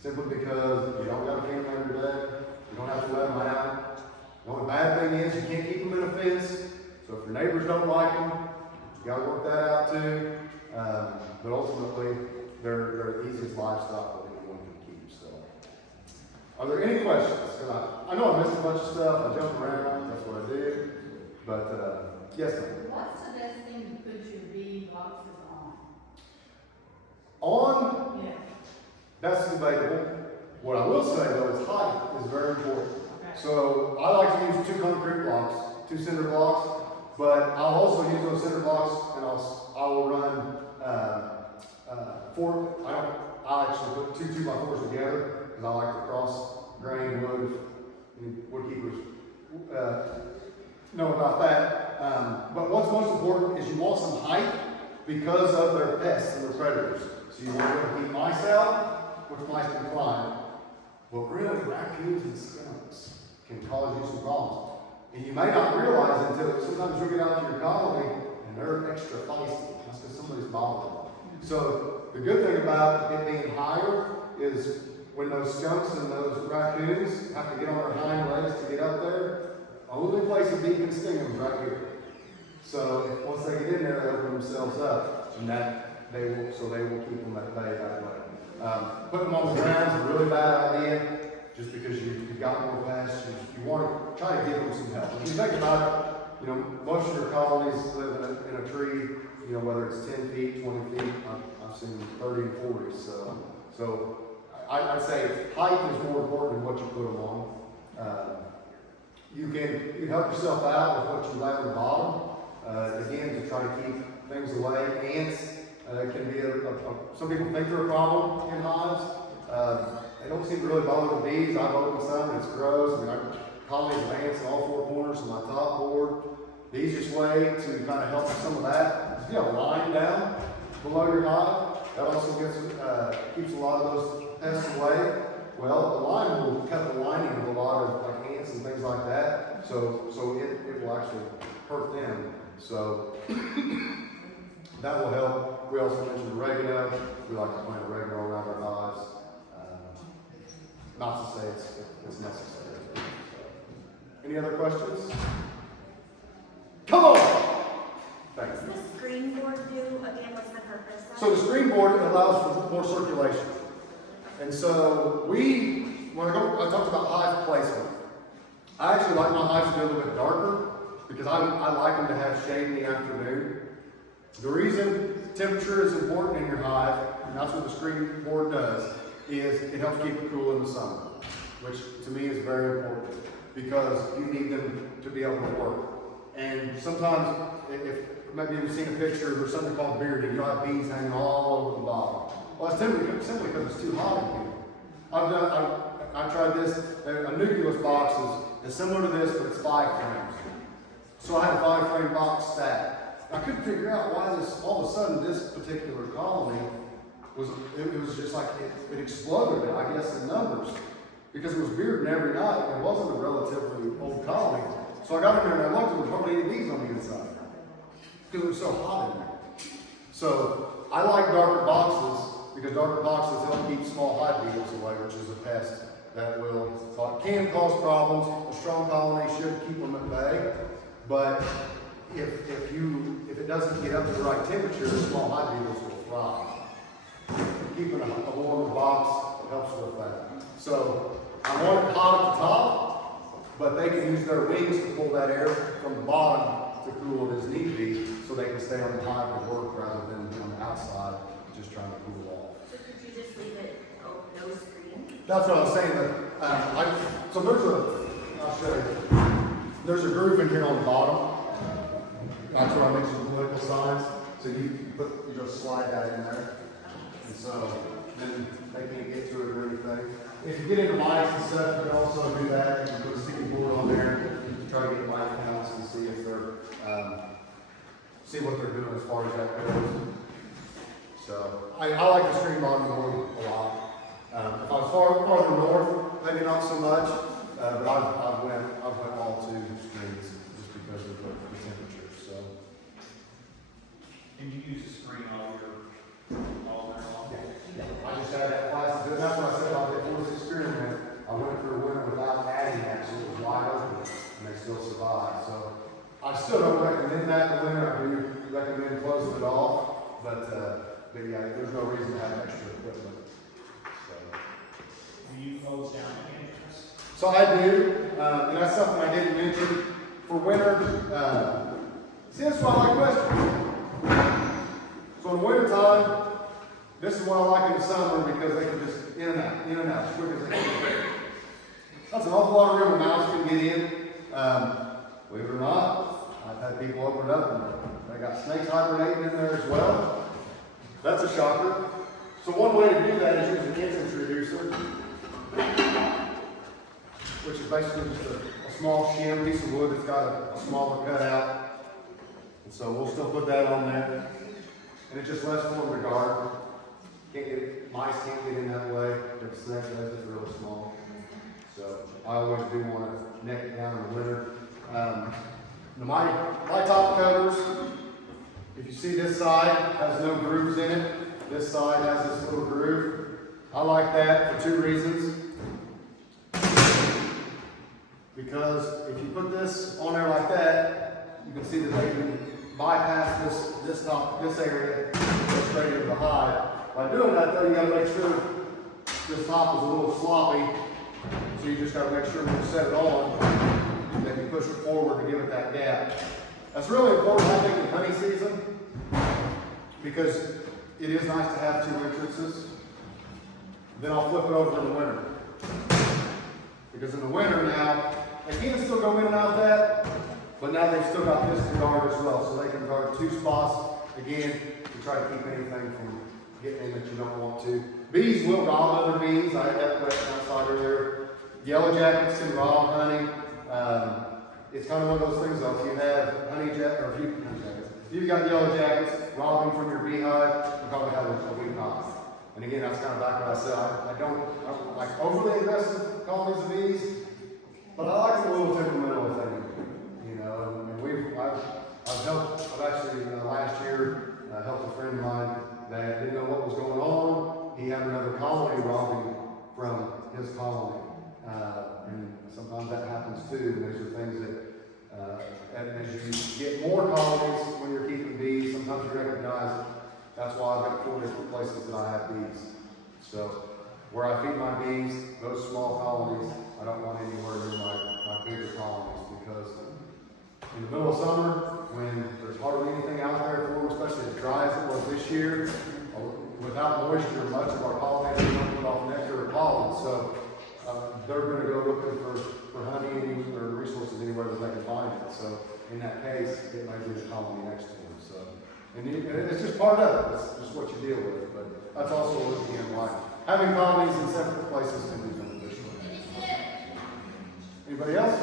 Simply because you don't got to feed them every day. You don't have to let them out. The only bad thing is you can't keep them in a fence. So if your neighbors don't like them, you got to work that out too. But ultimately, they're the easiest livestock that anyone can keep. So, are there any questions? Because I know I missed a bunch of stuff. I jumped around. That's what I do. But yes, ma'am. What's the best thing to put your bee boxes on? On? Yeah. That's debatable. What I will say though is height is very important. Okay. So I like to use 2 concrete blocks, 2 cinder blocks, but I'll also use those cinder blocks and I will run 4. I actually put 2 2x4s together because I like to cross grain wood. Wood keepers know about that. But what's most important is you want some height because of their pests and their predators. So you want to keep mice out, which mice can climb. But really, raccoons and skunks can cause you some problems. And you may not realize until sometimes you'll get out to your colony and they're extra feisty. That's because somebody's bothering them. So the good thing about it being higher is when those skunks and those raccoons have to get on their hind legs to get up there, the only place a bee can sting them is right here. So once they get in there, they open themselves up, and they will keep them at bay that way. Putting them on the ground is a really bad idea, just because you've got more pests. You want to try to give them some help. If you think about it, most of your colonies live in a tree, whether it's 10 feet, 20 feet, I've seen 30 and 40. So I'd say height is more important than what you put them on. You can help yourself out with what you lay on the bottom. Again, to try to keep things away. Ants can be some people think they're a problem in hives. They don't seem to really bother the bees. I've opened some and it's gross. I mean, colonies of ants in all 4 corners of my top board. The easiest way to kind of help with some of that is if you have a line down below your hive. That also keeps a lot of those pests away. Well, the line will cut the lining of a lot of ants and things like that. So it will actually hurt them. So that will help. We also mentioned oregano. We like to plant oregano around our hives. not to say it's necessary. So, any other questions? Come on! Thanks. Does the screen board do, again, what's the purpose of? So the screen board allows for more circulation. And so when I talked about hive placement, I actually like my hives to be a little bit darker because I like them to have shade in the afternoon. The reason temperature is important in your hive, and that's what the screen board does, is it helps keep it cool in the summer, which to me is very important because you need them to be able to work. And sometimes, if maybe you've seen a picture, there's something called bearding. You'll have bees hanging all over the bottom. Well, it's simply because it's too hot in here. I tried this. A nucleus box is similar to this, but it's 5 frames. So I had a 5-frame box stacked. I couldn't figure out why all of a sudden this particular colony was just like it exploded, I guess, in numbers because it was bearding every night. It wasn't a relatively old colony. So I got in there and I looked, there was hardly any bees on the inside because it was so hot in there. So I like darker boxes because darker boxes help keep small hive beetles away, which is a pest that can cause problems. A strong colony should keep them at bay, but if it doesn't get up to the right temperature, small hive beetles will thrive. Keeping a warmer box helps with that. So I want it hot at the top, but they can use their wings to pull that air from the bottom to cool it as need be, so they can stay on the hive and work rather than on the outside just trying to cool off. So could you just leave it, no screen? That's what I was saying. I'll show you. There's a groove in here on the bottom. That's where I make some political signs. So you just slide that in there. And so then they can't get to it or anything. If you get into mice and stuff, you can also do that. You can put a sticky board on there and try to get light counts and see if they're see what they're doing as far as that goes. So I like the screen bottom board a lot. If I was farther north, maybe not so much. But I went all 2 screens just because of the temperature. So. And you use a screen all day long? Yeah. I just had that class to do it. That's what I said about the 4 to 6 experiment. I went through a winter without adding that, so it was wide open, and they still survived. So I still don't recommend that in the winter. I do recommend closing it off, but yeah, there's no reason to have extra equipment. So. Do you close down the entrance? So I do, and that's something I didn't mention. For winter, see, that's why I like questions. So in winter time, this is what I like in the summer because they can just in and out, as quick as they can. That's an awful lot of room a mouse can get in. Believe it or not, I've had people open it up and they got snakes hibernating in there as well. That's a shocker. So one way to do that is use an entrance reducer, which is basically just a small shim piece of wood that's got a smaller cutout. And so we'll still put that on there. And it just lets for them to guard. Mice can't get in that way. If it's snake does, it's really small. So I always do want to neck it down in the winter. My top covers, if you see this side has no grooves in it, this side has this little groove. I like that for 2 reasons. Because if you put this on there like that, you can see that they can bypass this area, go straight into the hive. By doing that though, you gotta make sure this top is a little sloppy. So you just gotta make sure when you set it on, that you push it forward to give it that gap. That's really important, I think, in honey season, because it is nice to have 2 entrances. Then I'll flip it over in the winter. Because in the winter now, they can still go in and out of that, but now they've still got this to guard as well. So they can guard 2 spots, again, to try to keep anything from getting in that you don't want to. Bees will rob other bees. I had that question outside earlier. Yellow jackets can rob honey. It's kind of one of those things though, if you have if you've got yellow jackets robbing from your beehive, you probably have a weak hive. And again, that's kind of back what I said. I don't like overly aggressive colonies of bees, but I like them a little temperamental if anything. You know, and I've actually last year helped a friend of mine that didn't know what was going on. He had another colony robbing from his colony. And sometimes that happens too. Those are things that, and as you get more colonies when you're keeping bees, sometimes you recognize that's why I've got 4 different places that I have bees. So where I feed my bees, those small colonies, I don't want anywhere near my bigger colonies, because in the middle of summer, when there's hardly anything out there for them, especially as dry as it was this year, without moisture, much of our pollinators don't put off nectar or pollen, so they're going to go looking for honey or resources anywhere that they can find it. So in that case, it may be the colony next to them. So, and it's just part of it. It's just what you deal with. But that's also looking in life. Having colonies in separate places can be beneficial. Anybody else?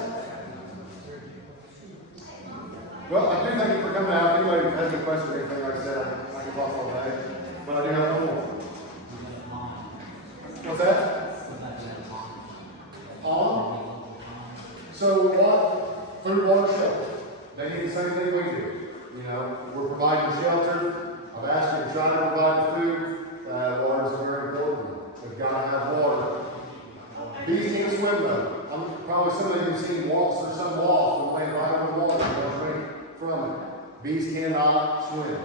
Well, I do thank you for coming out. If anybody has any questions or anything, like I said, I can talk all day. But I do have one more. What's that? Pond. So what? Food, water, shelter. They need the same thing we do. You know, we're providing shelter. I've asked you to try to provide the food. Water is very important. We've got to have water. Bees can't swim though. Probably some of you have seen walks or some walks when they right on the water and drink from it. Bees cannot swim.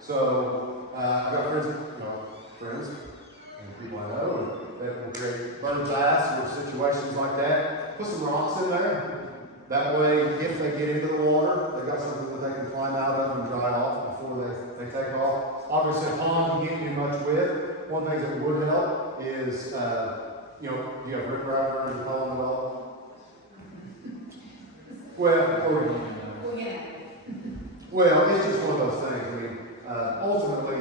So I've got friends and people I know that will create bird baths or situations like that. Put some rocks in there. That way, if they get into the water, they've got something that they can climb out of and dry off before they take off. Obviously, a pond you can't do much with. One thing that would help is, do you have riprap in your pond at all? Well, it's just one of those things. I mean, ultimately,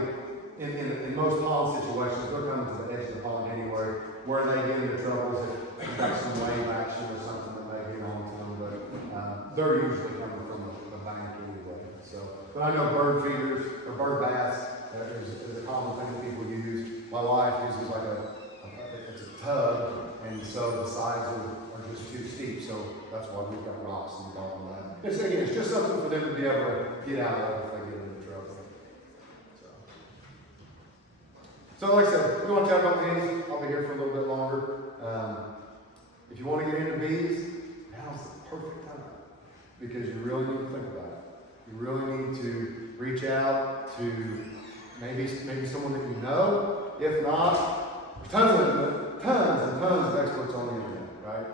in most pond situations, they're coming to the edge of the pond anyway. Where they get into trouble is if they've got some wave action or something that may get on to them, but they're usually coming from the bank anyway. So, but I know bird feeders or bird baths is a common thing that people use. My wife uses it's a tub, and so the sides are just too steep. So that's why we've got rocks in the bottom of that. It's just something for them to be able to get out of if they get into trouble. So like I said, if you want to talk about bees, I'll be here for a little bit longer. If you want to get into bees, now's the perfect time, because you really need to think about it. You really need to reach out to maybe someone that you know. If not, tons and tons of experts on the internet, right?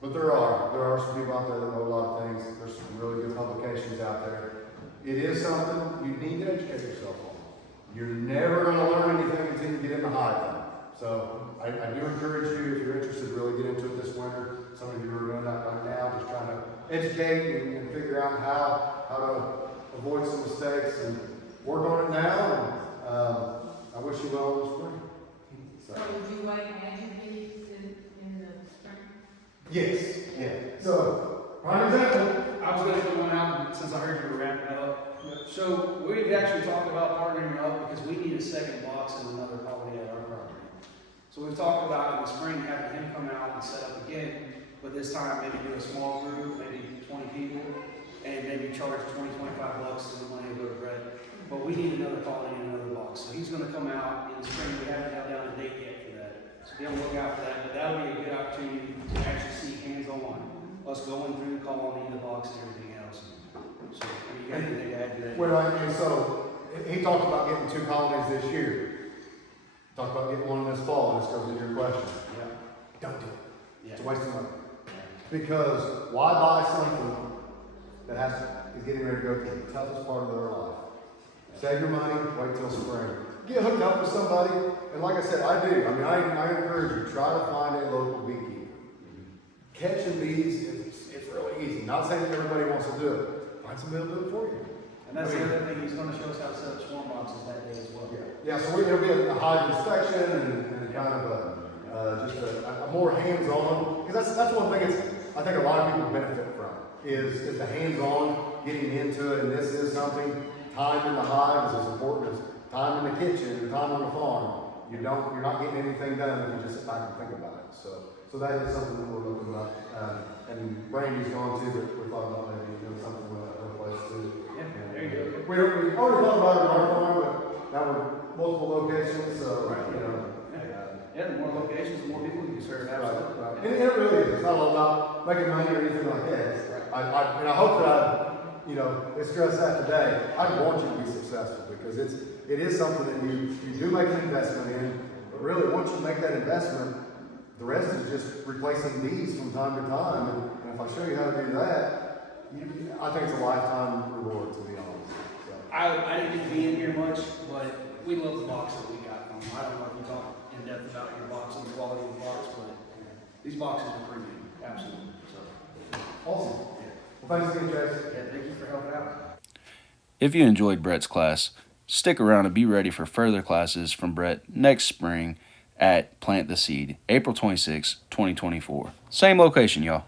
But there are some people out there that know a lot of things. There's some really good publications out there. It is something you need to educate yourself on. You're never going to learn anything until you get in the hive. So I do encourage you, if you're interested, to really get into it this winter. Some of you are doing that right now, just trying to educate and figure out how to avoid some mistakes and work on it now. And I wish you well in the spring. So would you wait and add your bees in the spring? Yes. Yeah. So, prime example. I was going to throw one out since I heard you were wrapping it up. So we've actually talked about partnering up because we need a second box in another colony at our property. So we've talked about in the spring having him come out and set up again, but this time maybe do a small group, maybe 20 people, and maybe charge $20-25 and the money will go to Bret. But we need another colony in another box. So he's going to come out in the spring. We haven't got down a date yet for that. So be on the lookout for that. But that'll be a good opportunity to actually see hands-on us going through the colony, the box, and everything else. So you got anything to add to that? Well, and so he talked about getting 2 colonies this year. Talked about getting one this fall. This goes into your question. Yeah. Don't do it. Yeah. It's a waste of money. Because why buy something that is getting ready to go through the toughest part of their life? Save your money, wait till spring. Get hooked up with somebody, and like I said, I do. I mean, I encourage you, try to find a local beekeeper. Catching bees, it's really easy. Not saying that everybody wants to do it. Find somebody to do it for you. And that's the other thing, he's going to show us how to set up swarm boxes that day as well. Yeah, so there'll be a hive inspection and kind of just a more hands-on, because that's one thing I think a lot of people benefit from, is the hands-on, getting into it, and this is something, time in the hive is as important as time in the kitchen and time on the farm. You're not getting anything done if you just sit back and think about it. So that is something that we're looking at. And Brandy's gone too, but we thought about maybe doing something with her place too. Yeah, there you go. We already thought about it in our farm, but now we're multiple locations, so, Yeah, the more locations, the more people you can serve, absolutely. Right. And it really is. It's not all about making money or anything like that. And I hope that I express that today. I want you to be successful because it is something that you do make an investment in. But really, once you make that investment, the rest is just replacing bees from time to time. And if I show you how to do that, I think it's a lifetime reward, to be honest. So. I didn't get to be in here much, but we love the box that we got from them. I don't know if you talk in depth about your box and the quality of the box, but these boxes are premium, absolutely. So, Awesome. Well, thanks again, Chase. yeah, thank you for helping out. If you enjoyed Bret's class, stick around and be ready for further classes from Bret next spring at Plant the Seed, April 26, 2024. Same location, y'all.